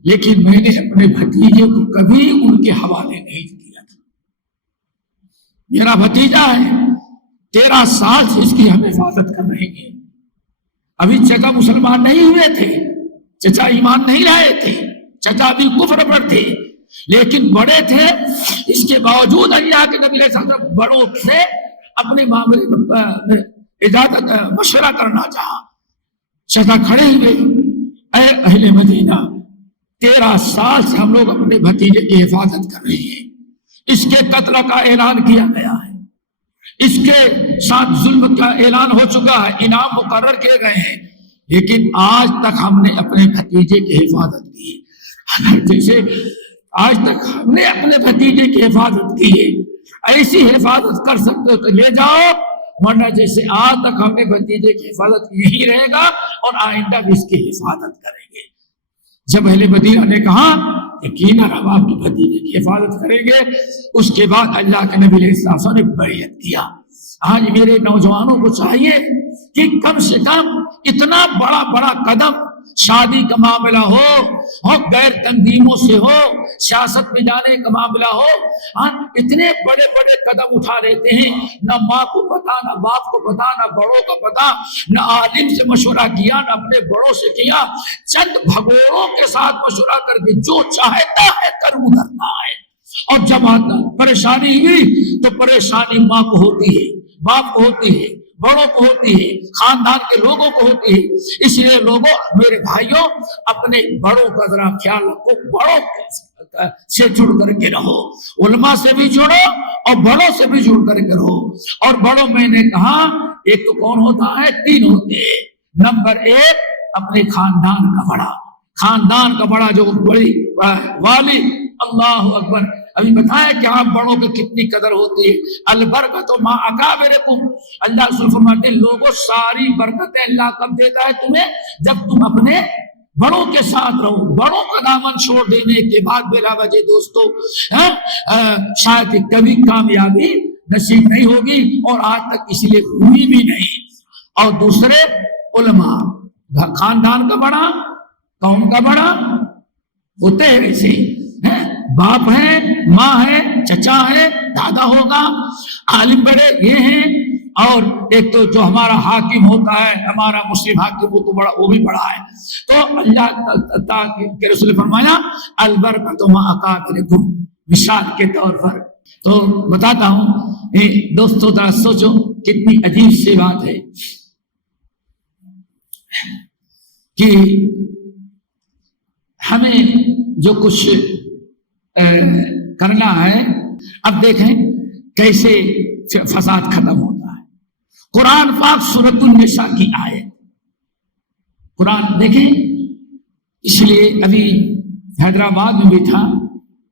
لیکن میں نے اپنے بھتیجے کو کبھی ان کے حوالے نہیں کیا تھا۔ میرا بھتیجا ہے، 13 سال سے اس کی ہم حفاظت کر رہے ہیں۔ ابھی چچا مسلمان نہیں ہوئے تھے، چچا ایمان نہیں لائے تھے، چچا بھی کفر پر تھے، لیکن بڑے تھے، اس کے باوجود اللہ کے نبی علیہ السلام بڑوں سے اپنے معاملے میں اجازت مشورہ کرنا چاہا۔ چچا کھڑے ہوئے، اے اہل مدینہ، 13 سال سے ہم لوگ اپنے بھتیجے کی حفاظت کر رہے ہیں، اس کے قتل کا اعلان کیا گیا ہے، اس کے ساتھ ظلم کا اعلان ہو چکا ہے، انعام مقرر کیے گئے ہیں، لیکن آج تک ہم نے اپنے بھتیجے کی حفاظت کی۔ جیسے آج تک ہم نے اپنے بھتیجے کی حفاظت کی ہے، ایسی حفاظت کر سکتے ہو تو لے جاؤ، ورنہ جیسے آج تک ہم نے بھتیجے کی حفاظت یہی رہے گا اور آئندہ بھی اس کی حفاظت کریں گے۔ جب اہل مدینہ نے کہا یقیناً ہم آپ کی بھتیجے کی حفاظت کریں گے، اس کے بعد اللہ کے نبی علیہ السلام نے بیعت کیا۔ آج میرے نوجوانوں کو چاہیے کہ کم سے کم اتنا بڑا قدم، شادی کا معاملہ ہو غیر تنظیموں سے ہو، سیاست میں جانے کا معاملہ ہو، اتنے بڑے قدم اٹھا لیتے ہیں، نہ ماں کو پتا، نہ باپ کو پتا، نہ بڑوں کو پتا، نہ عالم سے مشورہ کیا، نہ اپنے بڑوں سے کیا، چند بھگوڑوں کے ساتھ مشورہ کر کے جو چاہتا ہے کر گزرتا ہے۔ اور جب پریشانی ہوئی تو پریشانی ماں کو ہوتی ہے، باپ کو ہوتی ہے، بڑوں کو ہوتی ہے، خاندان کے لوگوں کو ہوتی ہے۔ اس لیے لوگوں، میرے بھائیوں، اپنے بڑوں کا ذرا خیال رکھو، بڑوں سے جڑ کر کے رہو، علماء سے بھی جڑو اور بڑوں سے بھی جڑ کر کے رہو۔ اور بڑوں میں نے کہا ایک تو کون ہوتا ہے؟ 3 ہوتے ہیں۔ نمبر 1 اپنے خاندان کا بڑا، خاندان کا بڑا جو بڑی والد، اللہ اکبر، ابھی بتایا کہ آپ بڑوں کی کتنی قدر ہوتی ہے۔ البرکت ما اکابرکم، اللہ رسول فرماتے ہیں لوگوں ساری برکتیں اللہ کب دیتا ہے تمہیں؟ جب تم اپنے بڑوں کے ساتھ رہو۔ بڑوں کا دامن چھوڑ دینے کے بعد بلا وجہ دوستو شاید کبھی کامیابی نصیب نہیں ہوگی، اور آج تک اس لیے ہوئی بھی نہیں۔ اور دوسرے علماء، خاندان کا بڑا، قوم کا بڑا ہوتے ہیں ایسے، باپ ہے، ماں ہے، چچا ہے، دادا ہوگا، عالم بڑے یہ ہیں، اور ایک تو جو ہمارا حاکم ہوتا ہے، ہمارا مسلم حاکم، وہ تو بڑا، وہ بھی بڑا ہے۔ تو اللہ کے رسول نے فرمایا البرکۃ مع اکابرکم، مثال کے طور پر۔ تو بتاتا ہوں دوستو، ذرا سوچو کتنی عجیب سی بات ہے کہ ہمیں جو کچھ کرنا ہے، اب دیکھیں کیسے فساد ختم ہوتا ہے۔ قرآن پاک سورۃ النساء کی آیت، قرآن دیکھیں، اس لیے ابھی حیدرآباد میں بھی تھا،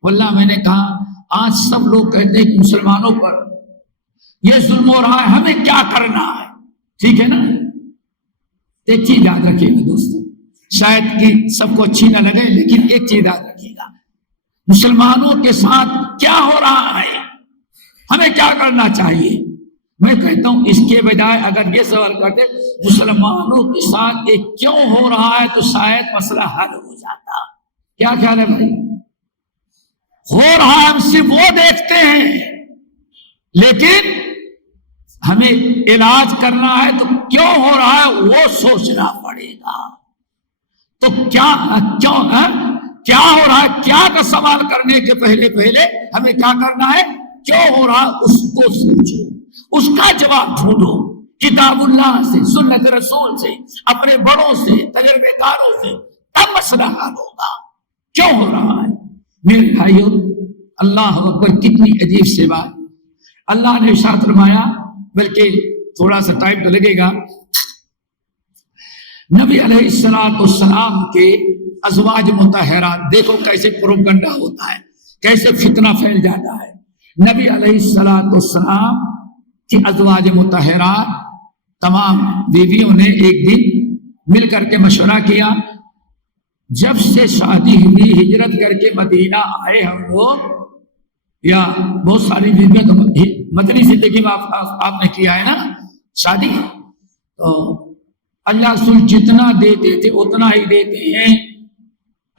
واللہ میں نے کہا آج سب لوگ کہتے ہیں کہ مسلمانوں پر یہ ظلم ہو رہا ہے، ہمیں کیا کرنا ہے؟ ٹھیک ہے نا؟ ایک چیز یاد رکھیے گا دوستو، شاید کہ سب کو اچھی نہ لگے، لیکن ایک چیز یاد رکھیے گا، مسلمانوں کے ساتھ کیا ہو رہا ہے، ہمیں کیا کرنا چاہیے؟ میں کہتا ہوں اس کے بجائے اگر یہ سوال کرتے مسلمانوں کے ساتھ یہ کیوں ہو رہا ہے تو شاید مسئلہ حل ہو جاتا۔ کیا خیال ہے بھائی؟ ہو رہا ہے، ہم صرف وہ دیکھتے ہیں، لیکن ہمیں علاج کرنا ہے تو کیوں ہو رہا ہے وہ سوچنا پڑے گا۔ تو کیا ہو رہا ہے، کیا کا سوال کرنے کے پہلے ہمیں کیا کرنا ہے؟ کیوں ہو رہا ہے اس کو سوچو، اس کا جواب ڈھونڈو، کتاب اللہ سے، سنت رسول سے، اپنے بڑوں سے، تجربے کاروں سے، تب مسئلہ حل ہوگا۔ کیوں ہو رہا ہے؟ میرے بھائیوں، اللہ اکبر، کتنی عجیب سی بات۔ اللہ نے ارشاد فرمایا، بلکہ تھوڑا سا ٹائم تو لگے گا، نبی علیہ السلام کے ازواج مطہرات، دیکھو کیسے پروپگنڈا ہوتا ہے، کیسے فتنہ پھیل جاتا ہے۔ نبی علیہ السلام کی ازواج مطہرات تمام بیویوں نے ایک دن مل کر کے مشورہ کیا، جب سے شادی ہوئی، ہجرت کر کے مدینہ آئے ہم لوگ، یا بہت ساری بیویاں تو مدنی زندگی میں آپ نے کیا ہے نا شادی، تو اللہ رسول جتنا دیتے تھے اتنا ہی دیتے ہیں۔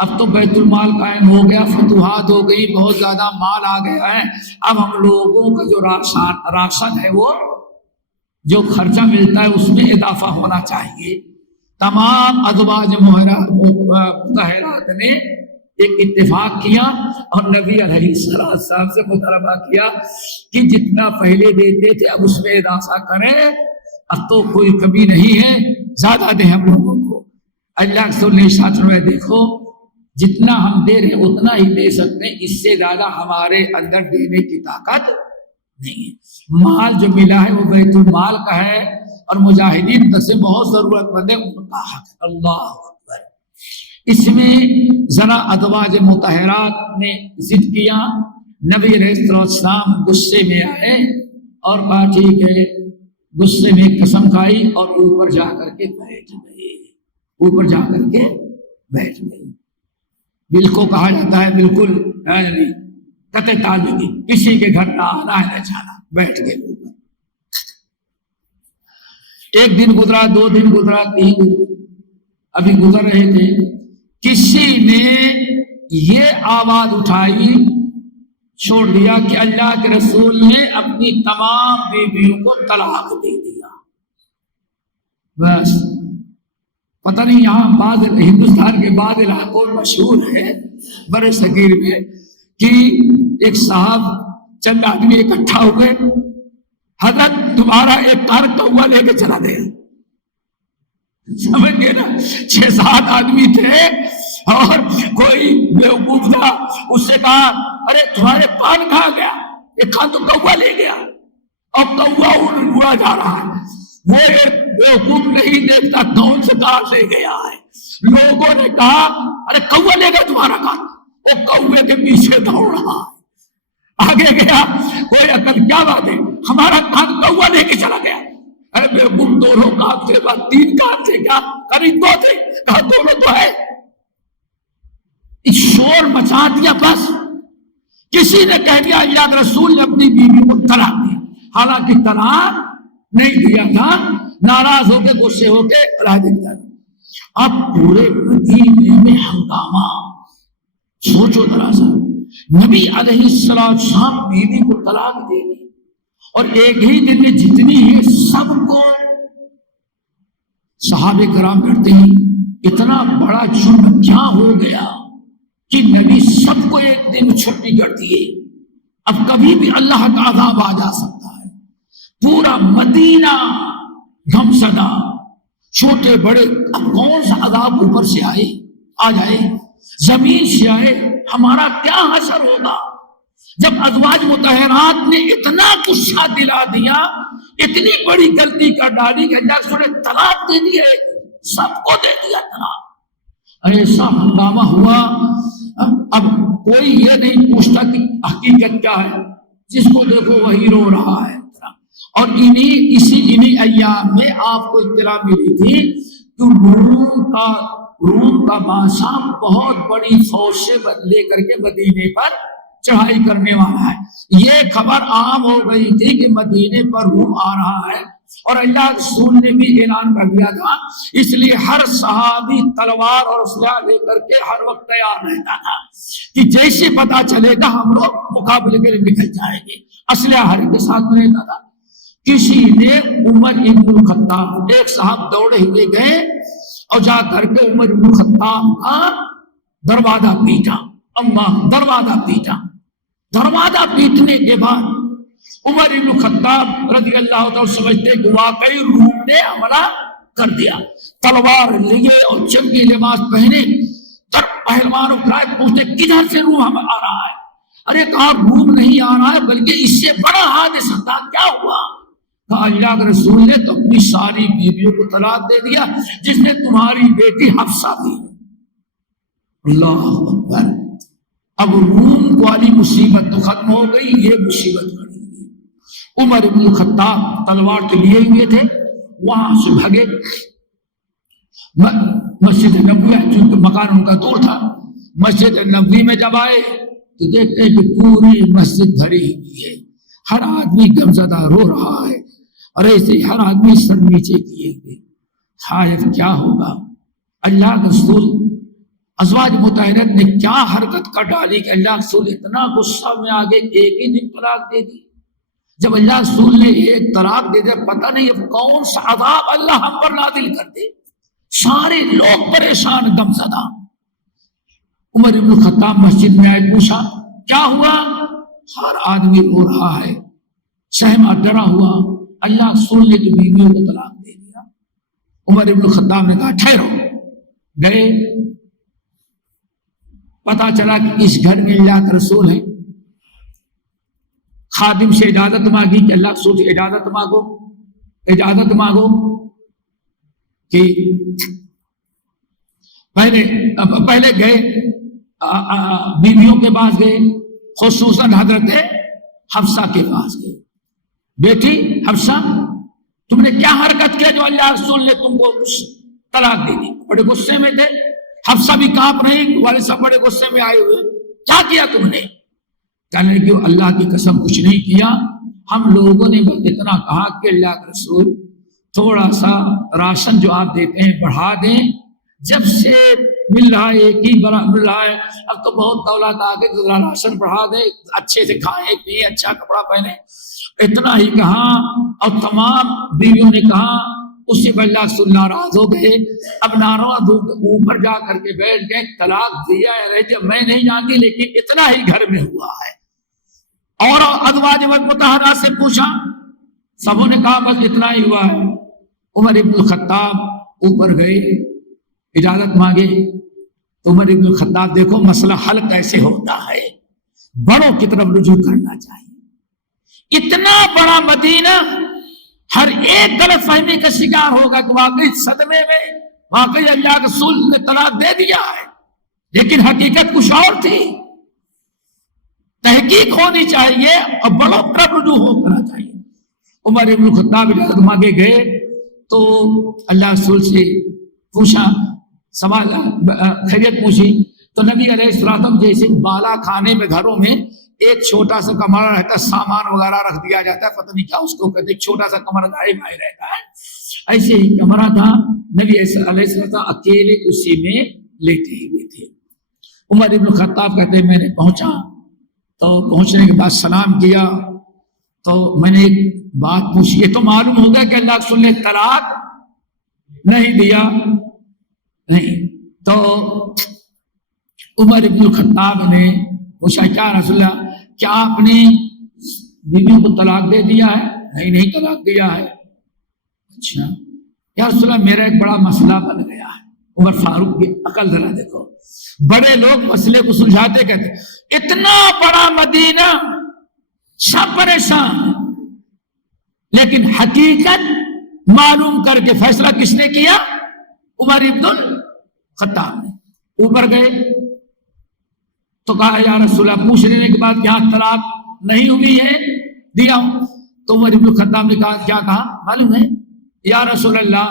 اب تو بیت المال قائم ہو گیا، فتوحات ہو گئی، بہت زیادہ مال آ گیا ہے، اب ہم لوگوں کا جو راشن ہے، وہ جو خرچہ ملتا ہے اس میں اضافہ ہونا چاہیے۔ تمام ازواج مطہرات نے ایک اتفاق کیا اور نبی علیہ السلام سے مطالبہ کیا کہ جتنا پہلے دیتے تھے اب اس میں اضافہ کریں، اب تو کوئی کمی نہیں ہے، زیادہ دیں ہم لوگوں کو۔ اللہ رسول نے ارشاد فرمایا، دیکھو جتنا ہم دے رہے اتنا ہی دے سکتے ہیں، اس سے زیادہ ہمارے اندر دینے کی طاقت نہیں ہے۔ مال جو ملا ہے وہ بیت المال کا ہے، اور مجاہدین تک سے بہت ضرورت مند ہے، ان کا حق۔ اللہ اکبر۔ اس میں ذرا ازواج مطہرات نے ضد کیا، نبی علیہ السلام غصے میں آئے اور کہا ٹھیک ہے، غصے میں قسم کھائی اور اوپر جا کر کے بیٹھ گئے، اوپر جا کر کے بیٹھ گئے۔ دل کو کہا جاتا ہے بالکل قطع تعلق، کسی کے گھر نہ آنا ہے نہ جانا، بیٹھ گئے اوپر۔ ایک دن گزرا، 2 دن گزرا، 3 دن، ابھی گزر رہے تھے، کسی نے یہ آواز اٹھائی، چھوڑ دیا کہ اللہ کے رسول نے اپنی تمام بیویوں کو طلاق دے دیا۔ بس پتہ نہیں، یہاں بعض ہندوستان کے بعض علاقوں میں مشہور ہے، بڑے صغیر میں، کہ ایک صاحب چند آدمی اکٹھا ہو گئے, حضرت تمہارا ایک کار کوا لے کے چلا گیا. سمجھ گئے نا, 6-7 آدمی تھے اور کوئی بیوقوف تھا, اس سے کہا ارے تمہارے پان کہاں گیا؟ ایک کان تو کوا لے گیا, اب کوا اڑا جا رہا ہے. وہ ایک بیوقوف نہیں دیکھتا کون سے کار لے گیا ہے. لوگوں نے کہا ارے کوا لے گیا تمہارا کان, وہ کوے کے پیچھے دوڑ رہا ہے. آگے گیا, کوئی عقل کیا بات ہے, ہمارا کان کوا لے کے چلا گیا. ارے بیوقوف, دونوں کان تھے, بس 3 کان تھے کیا؟ قریب 2 تھے, کہا دونوں تو ہے. شور مچا دیا. بس کسی نے کہہ دیا اللہ رسول نے اپنی بیوی کو طلاق دیا, حالانکہ طلاق نہیں دیا تھا, ناراض ہو کے غصے ہو کے علیحدہ کیا. اب پورے مدینے میں ہنگامہ. سوچو ذرا سا, نبی علیہ السلام بیوی کو طلاق دے دی اور ایک ہی دن میں جتنی ہے سب کو. صحابہ کرام کرتے ہیں اتنا بڑا جرم کیا ہو گیا کہ نبی سب کو ایک دن چھٹی کر دیے. اب کبھی بھی اللہ کا عذاب آ جا سکتا ہے. پورا مدینہ غم زدہ, چھوٹے بڑے, اب کون سا عذاب اوپر سے آ جائے, زمین سے آئے, ہمارا کیا حشر ہوگا. جب ازواج مطہرات نے اتنا غصہ دلا دیا, اتنی بڑی غلطی کر ڈالی کہ اللہ رسول نے طلاق دے دی ہے, سب کو دے دیا طلاق. ایسا ہنگامہ ہوا. اب کوئی یہ نہیں پوچھتا کہ حقیقت کیا ہے, جس کو دیکھو وہی رو رہا ہے. اور انہی ایام میں آپ کو اطلاع ملی تھی کہ روم کا بادشاہ بہت بڑی فوج سے لے کر کے مدینے پر چڑھائی کرنے والا ہے. یہ خبر عام ہو گئی تھی کہ مدینے پر روم آ رہا ہے, اور اللہ رسول نے بھی اعلان کر دیا تھا. اس لیے ہر صحابی تلوار اور اسلحہ لے کر کے ہر وقت تیار رہتا تھا کہ جیسے پتا چلے گا ہم لوگ مقابلے کے لیے نکل جائیں گے. اسلحہ ہر کے ساتھ میں رہتا تھا. کسی نے عمر ابن الخطاب, ایک صاحب دوڑے ہوئے گئے اور جا کر کے عمر ابن الخطاب کا دروازہ پیٹا. اللہ, دروازہ پیٹا. دروازہ پیٹنے کے بعد عمر ابن الخطاب رضی اللہ تعالی سمجھتے کہ واقعی روم نے حملہ کر دیا. تلوار لیے اور جنگی لباس پہنے در پہلوانوں کرائے پوچھتے کدھر سے روم آ رہا ہے. ارے کہا روم نہیں آ رہا ہے بلکہ اس سے بڑا حادثہ تھا. کیا ہوا؟ کہا اللہ کے رسول نے تو اپنی ساری بیویوں کو طلاق دے دیا, جس نے تمہاری بیٹی حفصہ دی. اللہ اکبر. اب روم والی مصیبت تو ختم ہو گئی, یہ مصیبت کھڑی ہوئی. عمر بن الخطاب تلوار تو لیے ہوئے تھے, وہاں سے بھگے مسجد نبوی, چونکہ مکان ان کا دور تھا. مسجد نبوی میں جب آئے تو دیکھتے کہ پوری مسجد بھری ہوئی ہے, ہر آدمی غمزدہ رو رہا ہے, اور ایسے ہر آدمی سر نیچے کیے ہوئے. خیر کیا ہوگا. اللہ کے رسول ازواج مطہرات نے کیا حرکت کر ڈالی کہ اللہ رسول اتنا غصہ میں آگے ایک ہی دن طلاق دے دی. جب اللہ رسول نے ایک طلاق دے دیا, پتہ نہیں اب کون سا عذاب اللہ ہم پر نازل کر دے. سارے لوگ پریشان غمزدہ. عمر ابن الخطاب مسجد میں آئے, پوچھا کیا ہوا. ہر آدمی رو رہا ہے, سہما ڈرا ہوا. اللہ رسول نے تو بیویوں کو طلاق دے دیا. عمر ابن الخطاب نے کہا ٹھہرو. گئے, پتا چلا کہ اس گھر میں اللہ کا رسول ہے. خادم سے اجازت مانگی کہ اللہ رسول سے اجازت مانگو کہ پہلے گئے بیویوں کے پاس گئے, خصوصاً حضرت حفصہ کے پاس گئے. بیٹی حفصہ, تم نے کیا حرکت کیا جو اللہ رسول نے تم کو طلاق دے دی. بڑے غصے میں تھے. حفصہ بھی کانپ رہی, والد صاحب بڑے غصے میں آئے ہوئے. کیا کیا تم نے؟ کہنے کہ اللہ کی قسم کچھ نہیں کیا, ہم لوگوں نے بس اتنا کہا کہ اللہ کے رسول تھوڑا سا راشن جو آپ دیتے ہیں بڑھا دیں. جب سے مل رہا ہے ایک ہی بڑا مل رہا ہے, اب تو بہت دولت آ گئی, تو راشن بڑھا دیں, اچھے سے کھائیں پیئیں, اچھا کپڑا پہنے. اتنا ہی کہا, اور تمام بیویوں نے کہا. اس سے اللہ رسول ناراض ہو گئے. اب ناراض ہو کے اوپر جا کر کے بیٹھ گئے. طلاق دیا ہے میں نہیں جانتی لیکن اتنا ہی گھر میں ہوا ہے. اور ازواج مطہرہ سے پوچھا, سبوں نے کہا بس اتنا ہی ہوا ہے. عمر ابن الخطاب اوپر گئے, اجازت مانگے. تو عمر ابن الخطاب دیکھو مسئلہ حل کیسے ہوتا ہے, بڑوں کی طرف رجوع کرنا چاہیے. اتنا بڑا مدینہ ہر ایک غلط فہمی کا شکار ہوگا کہ واقعی صدمے میں واقعی اللہ کے رسول نے طلاق دے دیا ہے, لیکن حقیقت کچھ اور تھی. تحقیق ہونی چاہیے اور بڑوں کی طرف رجوع ہونا چاہیے. عمر ابن الخطاب اجازت مانگے گئے تو اللہ رسول سے پوچھا, سوال خیریت پوچھی. تو نبی علیہ السلام جیسے بالا کھانے میں گھروں میں ایک چھوٹا سا کمرہ رہتا ہے, سامان وغیرہ رکھ دیا جاتا ہے, پتہ نہیں کیا اس کو کہتے, چھوٹا سا کمرہ دائیں رہتا ہے, ایسے ہی کمرہ تھا. نبی علیہ السلام اکیلے اسی میں لیٹے ہوئے تھے. عمر ابن خطاب کہتے ہیں میں نے پہنچا تو پہنچنے کے بعد سلام کیا تو میں نے ایک بات پوچھی. یہ تو معلوم ہو گیا کہ اللہ رسول نے طلاق نہیں دیا نہیں. تو عمر ابن الخطاب نے پوچھا کیا رسول اللہ کیا آپ نے بیوی کو طلاق دے دیا ہے؟ نہیں طلاق دیا ہے. اچھا یا رسول اللہ میرا ایک بڑا مسئلہ بن گیا ہے. عمر فاروق کی عقل ذرا دیکھو, بڑے لوگ مسئلے کو سلجھاتے کہتے اتنا بڑا مدینہ سب پریشان, لیکن حقیقت معلوم کر کے فیصلہ کس نے کیا؟ عمر ابن الخطاب نے. اوپر گئے تو کہا یا رسول اللہ, پوچھ لینے کے بعد یہاں طلاق نہیں ہوئی ہے دیا ہوں. تو عمر ابن الخطاب نے کہا کیا کہا معلوم ہے؟ یا رسول اللہ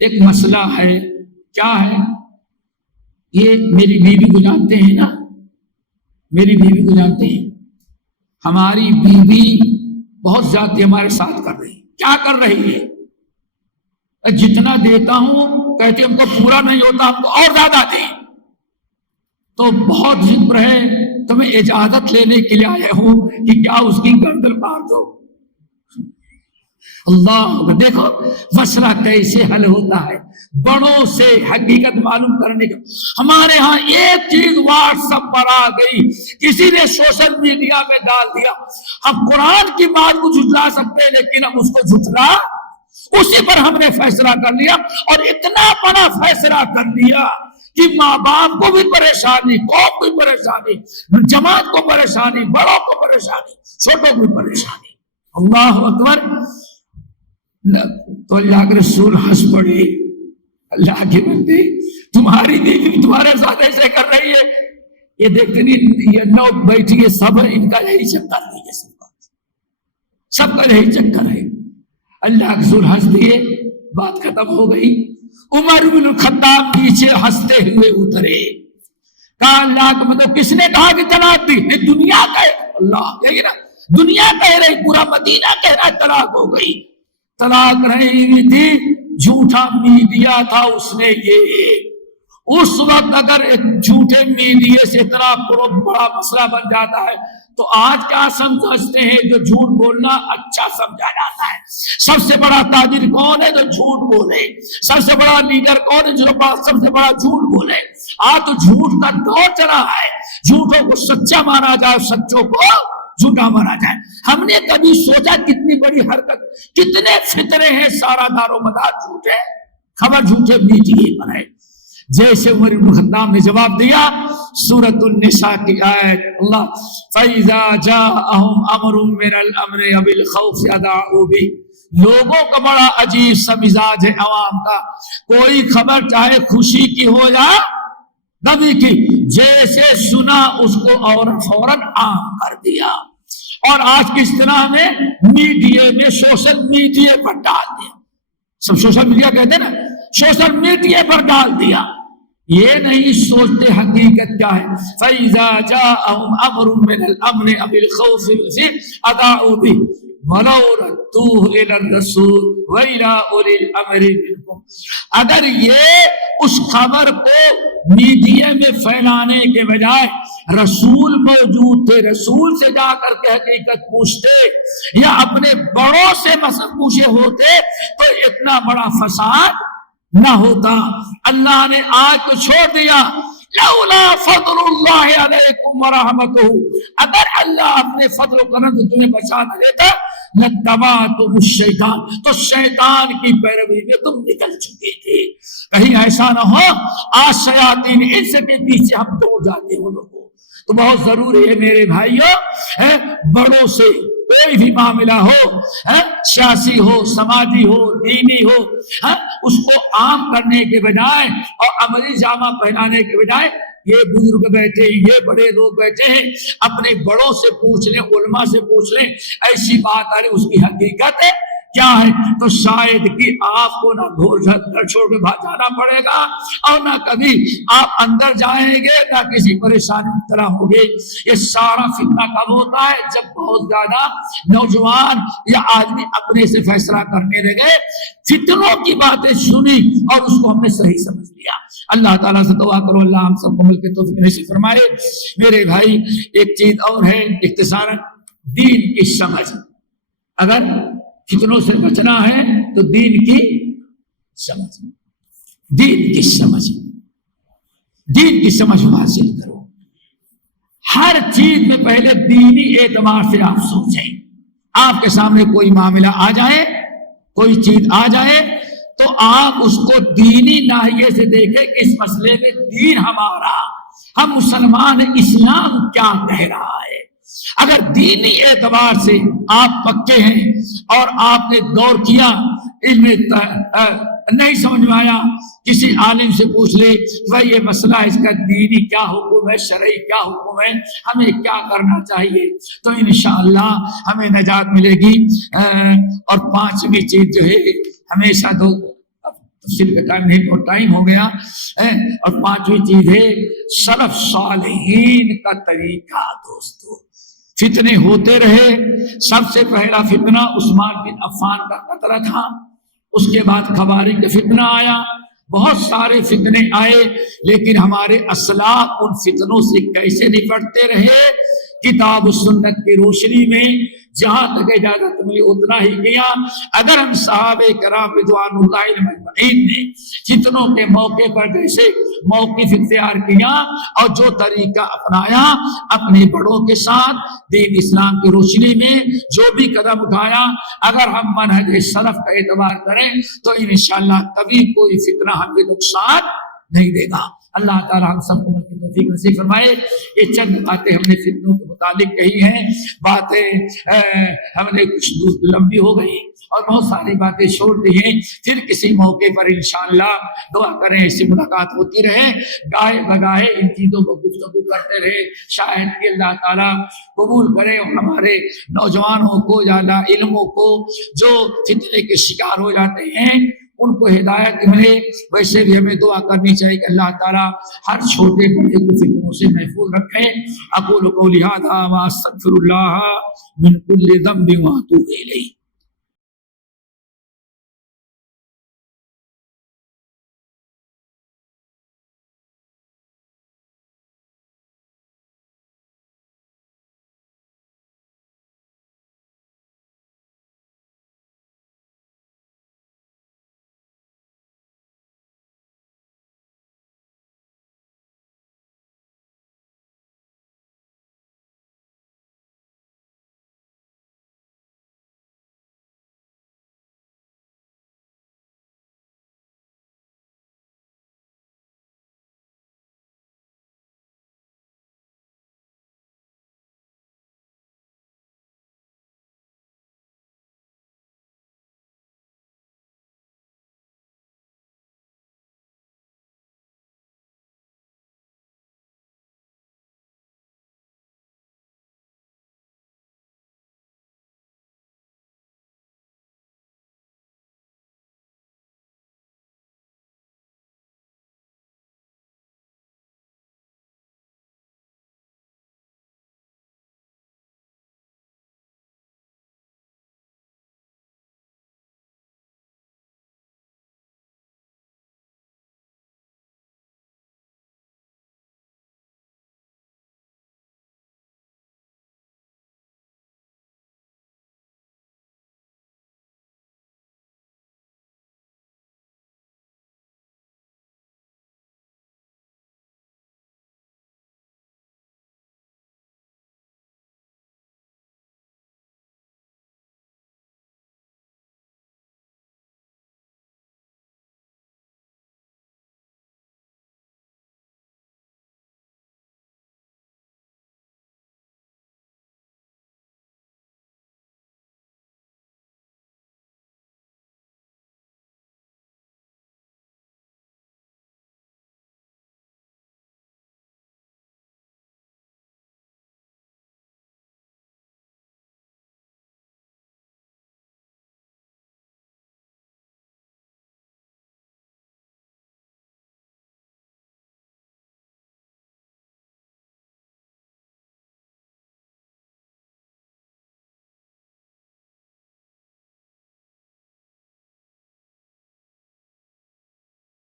ایک مسئلہ ہے. کیا ہے؟ یہ میری بیوی کو جانتے ہیں نا, میری بیوی کو جانتے ہیں, ہماری بیوی بہت زیادتی ہمارے ساتھ کر رہی. کیا کر رہی ہے؟ جتنا دیتا ہوں کہتے ہم کو پورا نہیں ہوتا, ہم کو اور زیادہ دیں. تو بہت ضد پر ہے تو میں اجازت لینے کے لیے آیا ہوں کہ کیا اس کی گردن مار دو. اللہ دیکھو مسئلہ کیسے حل ہوتا ہے, بڑوں سے حقیقت معلوم کرنے کا. ہمارے ہاں ایک چیز واٹس ایپ پر آ گئی, کسی نے سوشل میڈیا میں ڈال دیا. ہم قرآن کی بات کو جھٹلا سکتے ہیں لیکن ہم اس کو جھٹلا, اسی پر ہم نے فیصلہ کر لیا, اور اتنا بڑا فیصلہ کر لیا کہ ماں باپ کو بھی پریشانی, قوم کو بھی پریشانی, جماعت کو پریشانی, بڑوں کو پریشانی, چھوٹوں کو بھی پریشانی. اللہ اکبر. تو اللہ کے رسول ہنس پڑے, اللہ کے بندے تمہاری بیوی تمہارے ساتھ ایسے کر رہی ہے, یہ دیکھتے نہیں یہ نو بیٹھی ہے سب, ان کا یہی چکر نہیں ہے, سب کا یہی چکر ہے. اللہ کے رسول ہنس دیے, بات ختم ہو گئی. عمر بن الخطاب پیچھے ہنستے ہوئے اترے. کہا اللہ کا مطلب کس نے کہا کہ طلاق دی؟ دنیا کہے, اللہ یہی نا, دنیا کہہ رہی, پورا مدینہ کہہ رہا طلاق ہو گئی. طلاق رہی ہوئی تھی, جھوٹا میڈیا تھا اس نے. یہ اس وقت اگر ایک جھوٹے میڈیا سے اتنا بڑا مسئلہ بن جاتا ہے تو آج کیا سمجھتے ہیں؟ جو جھوٹ بولنا اچھا سمجھا جاتا ہے. سب سے بڑا تاجر کون ہے جو جھوٹ بولے؟ سب سے بڑا لیڈر کون ہے جو سب سے بڑا جھوٹ بولے؟ آج تو جھوٹ کا دور چلا ہے, جھوٹوں کو سچا مانا جائے, سچوں کو جھوٹا مانا جائے. ہم نے کبھی سوچا کتنی بڑی حرکت, کتنے فتنے ہیں, سارا دار و مدار جھوٹے, خبر جھوٹے میڈیا پر ہے. جیسے عمر بن الخطاب نے جواب دیا, سورۃ النساء کی آیت, اللہ فَإِذَا جَاءَهُمْ أَمْرٌ مِّنَ الْأَمْرِ أَوِ الْخَوْفِ أَذَاعُوا بِهِ. لوگوں کا بڑا عجیب سا مزاج ہے عوام کا, کوئی خبر چاہے خوشی کی ہو یا غمی کی, جیسے سنا اس کو اور فوراً عام کر دیا. اور آج کس طرح میں میڈیا میں سوشل میڈیا پر ڈال دیا, سب سوشل میڈیا کہتے ہیں نا, سوشل میڈیا پر ڈال دیا. یہ نہیں سوچتے حقیقت کیا ہے. فَإِذَا جَاءَهُمْ أَمْرٌ مِّنَ الْأَمْنِ أَوِ الْخَوْفِ أَذَاعُوا بِهِ وَلَوْ رَدُّوهُ إِلَى الرَّسُولِ وَإِلَى أُولِي الْأَمْرِ مِنْهُمْ. اگر یہ اس خبر کو میڈیا میں پھیلانے کے بجائے رسول موجود تھے، رسول سے جا کر کے حقیقت پوچھتے یا اپنے بڑوں سے مسئلہ پوچھے ہوتے تو اتنا بڑا فساد نہ ہوتا۔ اللہ نے آج کو چھوڑ دیا، لولا فضل اللہ علیکم ورحمتہ، اگر اللہ اپنے فضل و کرم سے تمہیں بچا نہ لیتا لتبعتم الشیطان، تو شیطان کی پیروی میں تم نکل چکے تھے۔ کہیں ایسا نہ ہو آج شیاطین انس کے پیچھے ہم دوڑ جاتے ہو لوگوں۔ تو بہت ضروری ہے میرے بھائیوں، بڑوں سے کوئی بھی معاملہ ہو، سیاسی ہو، سماجی ہو، دینی ہو، اس کو عام کرنے کے بجائے اور عملی جامہ پہنانے کے بجائے یہ بزرگ بیٹھے ہیں، یہ بڑے لوگ بیٹھے ہیں، اپنے بڑوں سے پوچھ لیں، علماء سے پوچھ لیں، ایسی بات آ رہی اس کی حقیقت ہے کیا ہے، تو شاید کہ آپ کو نہ گھر چھوڑ کے بھاگ جانا پڑے گا اور نہ کبھی آپ اندر جائیں گے، نہ کسی پریشانی میں مبتلا ہوں گے۔ یہ سارا فتنہ کب ہوتا ہے؟ جب بہت زیادہ نوجوان یا آدمی اپنے سے فیصلہ کرنے لگے، فتنوں کی باتیں سنی اور اس کو ہم نے صحیح سمجھ لیا۔ اللہ تعالیٰ سے دعا کرو اللہ ہم سب کو مل کے توفیق نصیب فرمائے۔ میرے بھائی ایک چیز اور ہے اختصاراً، دین کی سمجھ۔ اگر فتنوں سے بچنا ہے تو دین کی سمجھ، دین کی سمجھ، دین کی سمجھ حاصل کرو۔ ہر چیز میں پہلے دینی اعتبار سے آپ سوچیں۔ آپ کے سامنے کوئی معاملہ آ جائے، کوئی چیز آ جائے تو آپ اس کو دینی ناحیے سے دیکھیں کہ اس مسئلے میں دین ہمارا، ہم مسلمان اسلام کیا کہہ رہا ہے۔ اگر دینی اعتبار سے آپ پکے ہیں اور آپ نے غور کیا، علم نہیں سمجھ میں آیا، کسی عالم سے پوچھ لے بھائی یہ مسئلہ اس کا دینی کیا حکم ہے، شرعی کیا حکم ہے، ہمیں کیا کرنا چاہیے، تو انشاءاللہ ہمیں نجات ملے گی۔ اور پانچویں چیز جو ہے ہمیشہ تفصیل کا ٹائم نہیں، بہت ٹائم ہو گیا، اور پانچویں چیز ہے سلف صالحین کا طریقہ۔ دوستو فتنے ہوتے رہے، سب سے پہلا فتنہ عثمان بن عفان کا قتل تھا، اس کے بعد خوارج کا فتنہ آیا، بہت سارے فتنے آئے، لیکن ہمارے اسلاف ان فتنوں سے کیسے نپٹتے رہے؟ کتاب و سنت کی روشنی میں جہاں تک اجازت ملی اتنا ہی کیا۔ اگر ہم صحابہ کرام رضوان اللہ اجمعین نے فتنوں کے موقع پر جیسے موقف اختیار کیا اور جو طریقہ اپنایا، اپنے بڑوں کے ساتھ دین اسلام کی روشنی میں جو بھی قدم اٹھایا، اگر ہم منہج سلف کا اعتبار کریں تو انشاءاللہ کبھی کوئی فتنہ ہمیں نقصان نہیں دے گا۔ اللہ تعالیٰ ہم سب کو توفیق نصیب فرمائے۔ یہ چند باتیں ہم نے فتنوں کے متعلق کہی ہیں، باتیں ہم نے کچھ لمبی ہو گئی اور بہت ساری باتیں چھوڑ دی ہیں، پھر کسی موقع پر انشاءاللہ دعا کریں ایسی ملاقات ہوتی رہے، گاہے بگاہے ان چیزوں کو گفتگو کرتے رہے، شاید کہ اللہ تعالیٰ قبول کرے اور ہمارے نوجوانوں کو یا علموں کو جو فتنے کے شکار ہو جاتے ہیں ان کو ہدایت ملے۔ ویسے بھی ہمیں دعا کرنی چاہیے کہ اللہ تعالیٰ ہر چھوٹے بڑے کو فتنوں سے محفوظ رکھے۔ اقول قولی ھذا واستغفر اللہ من کل ذنب واتوب الیہ۔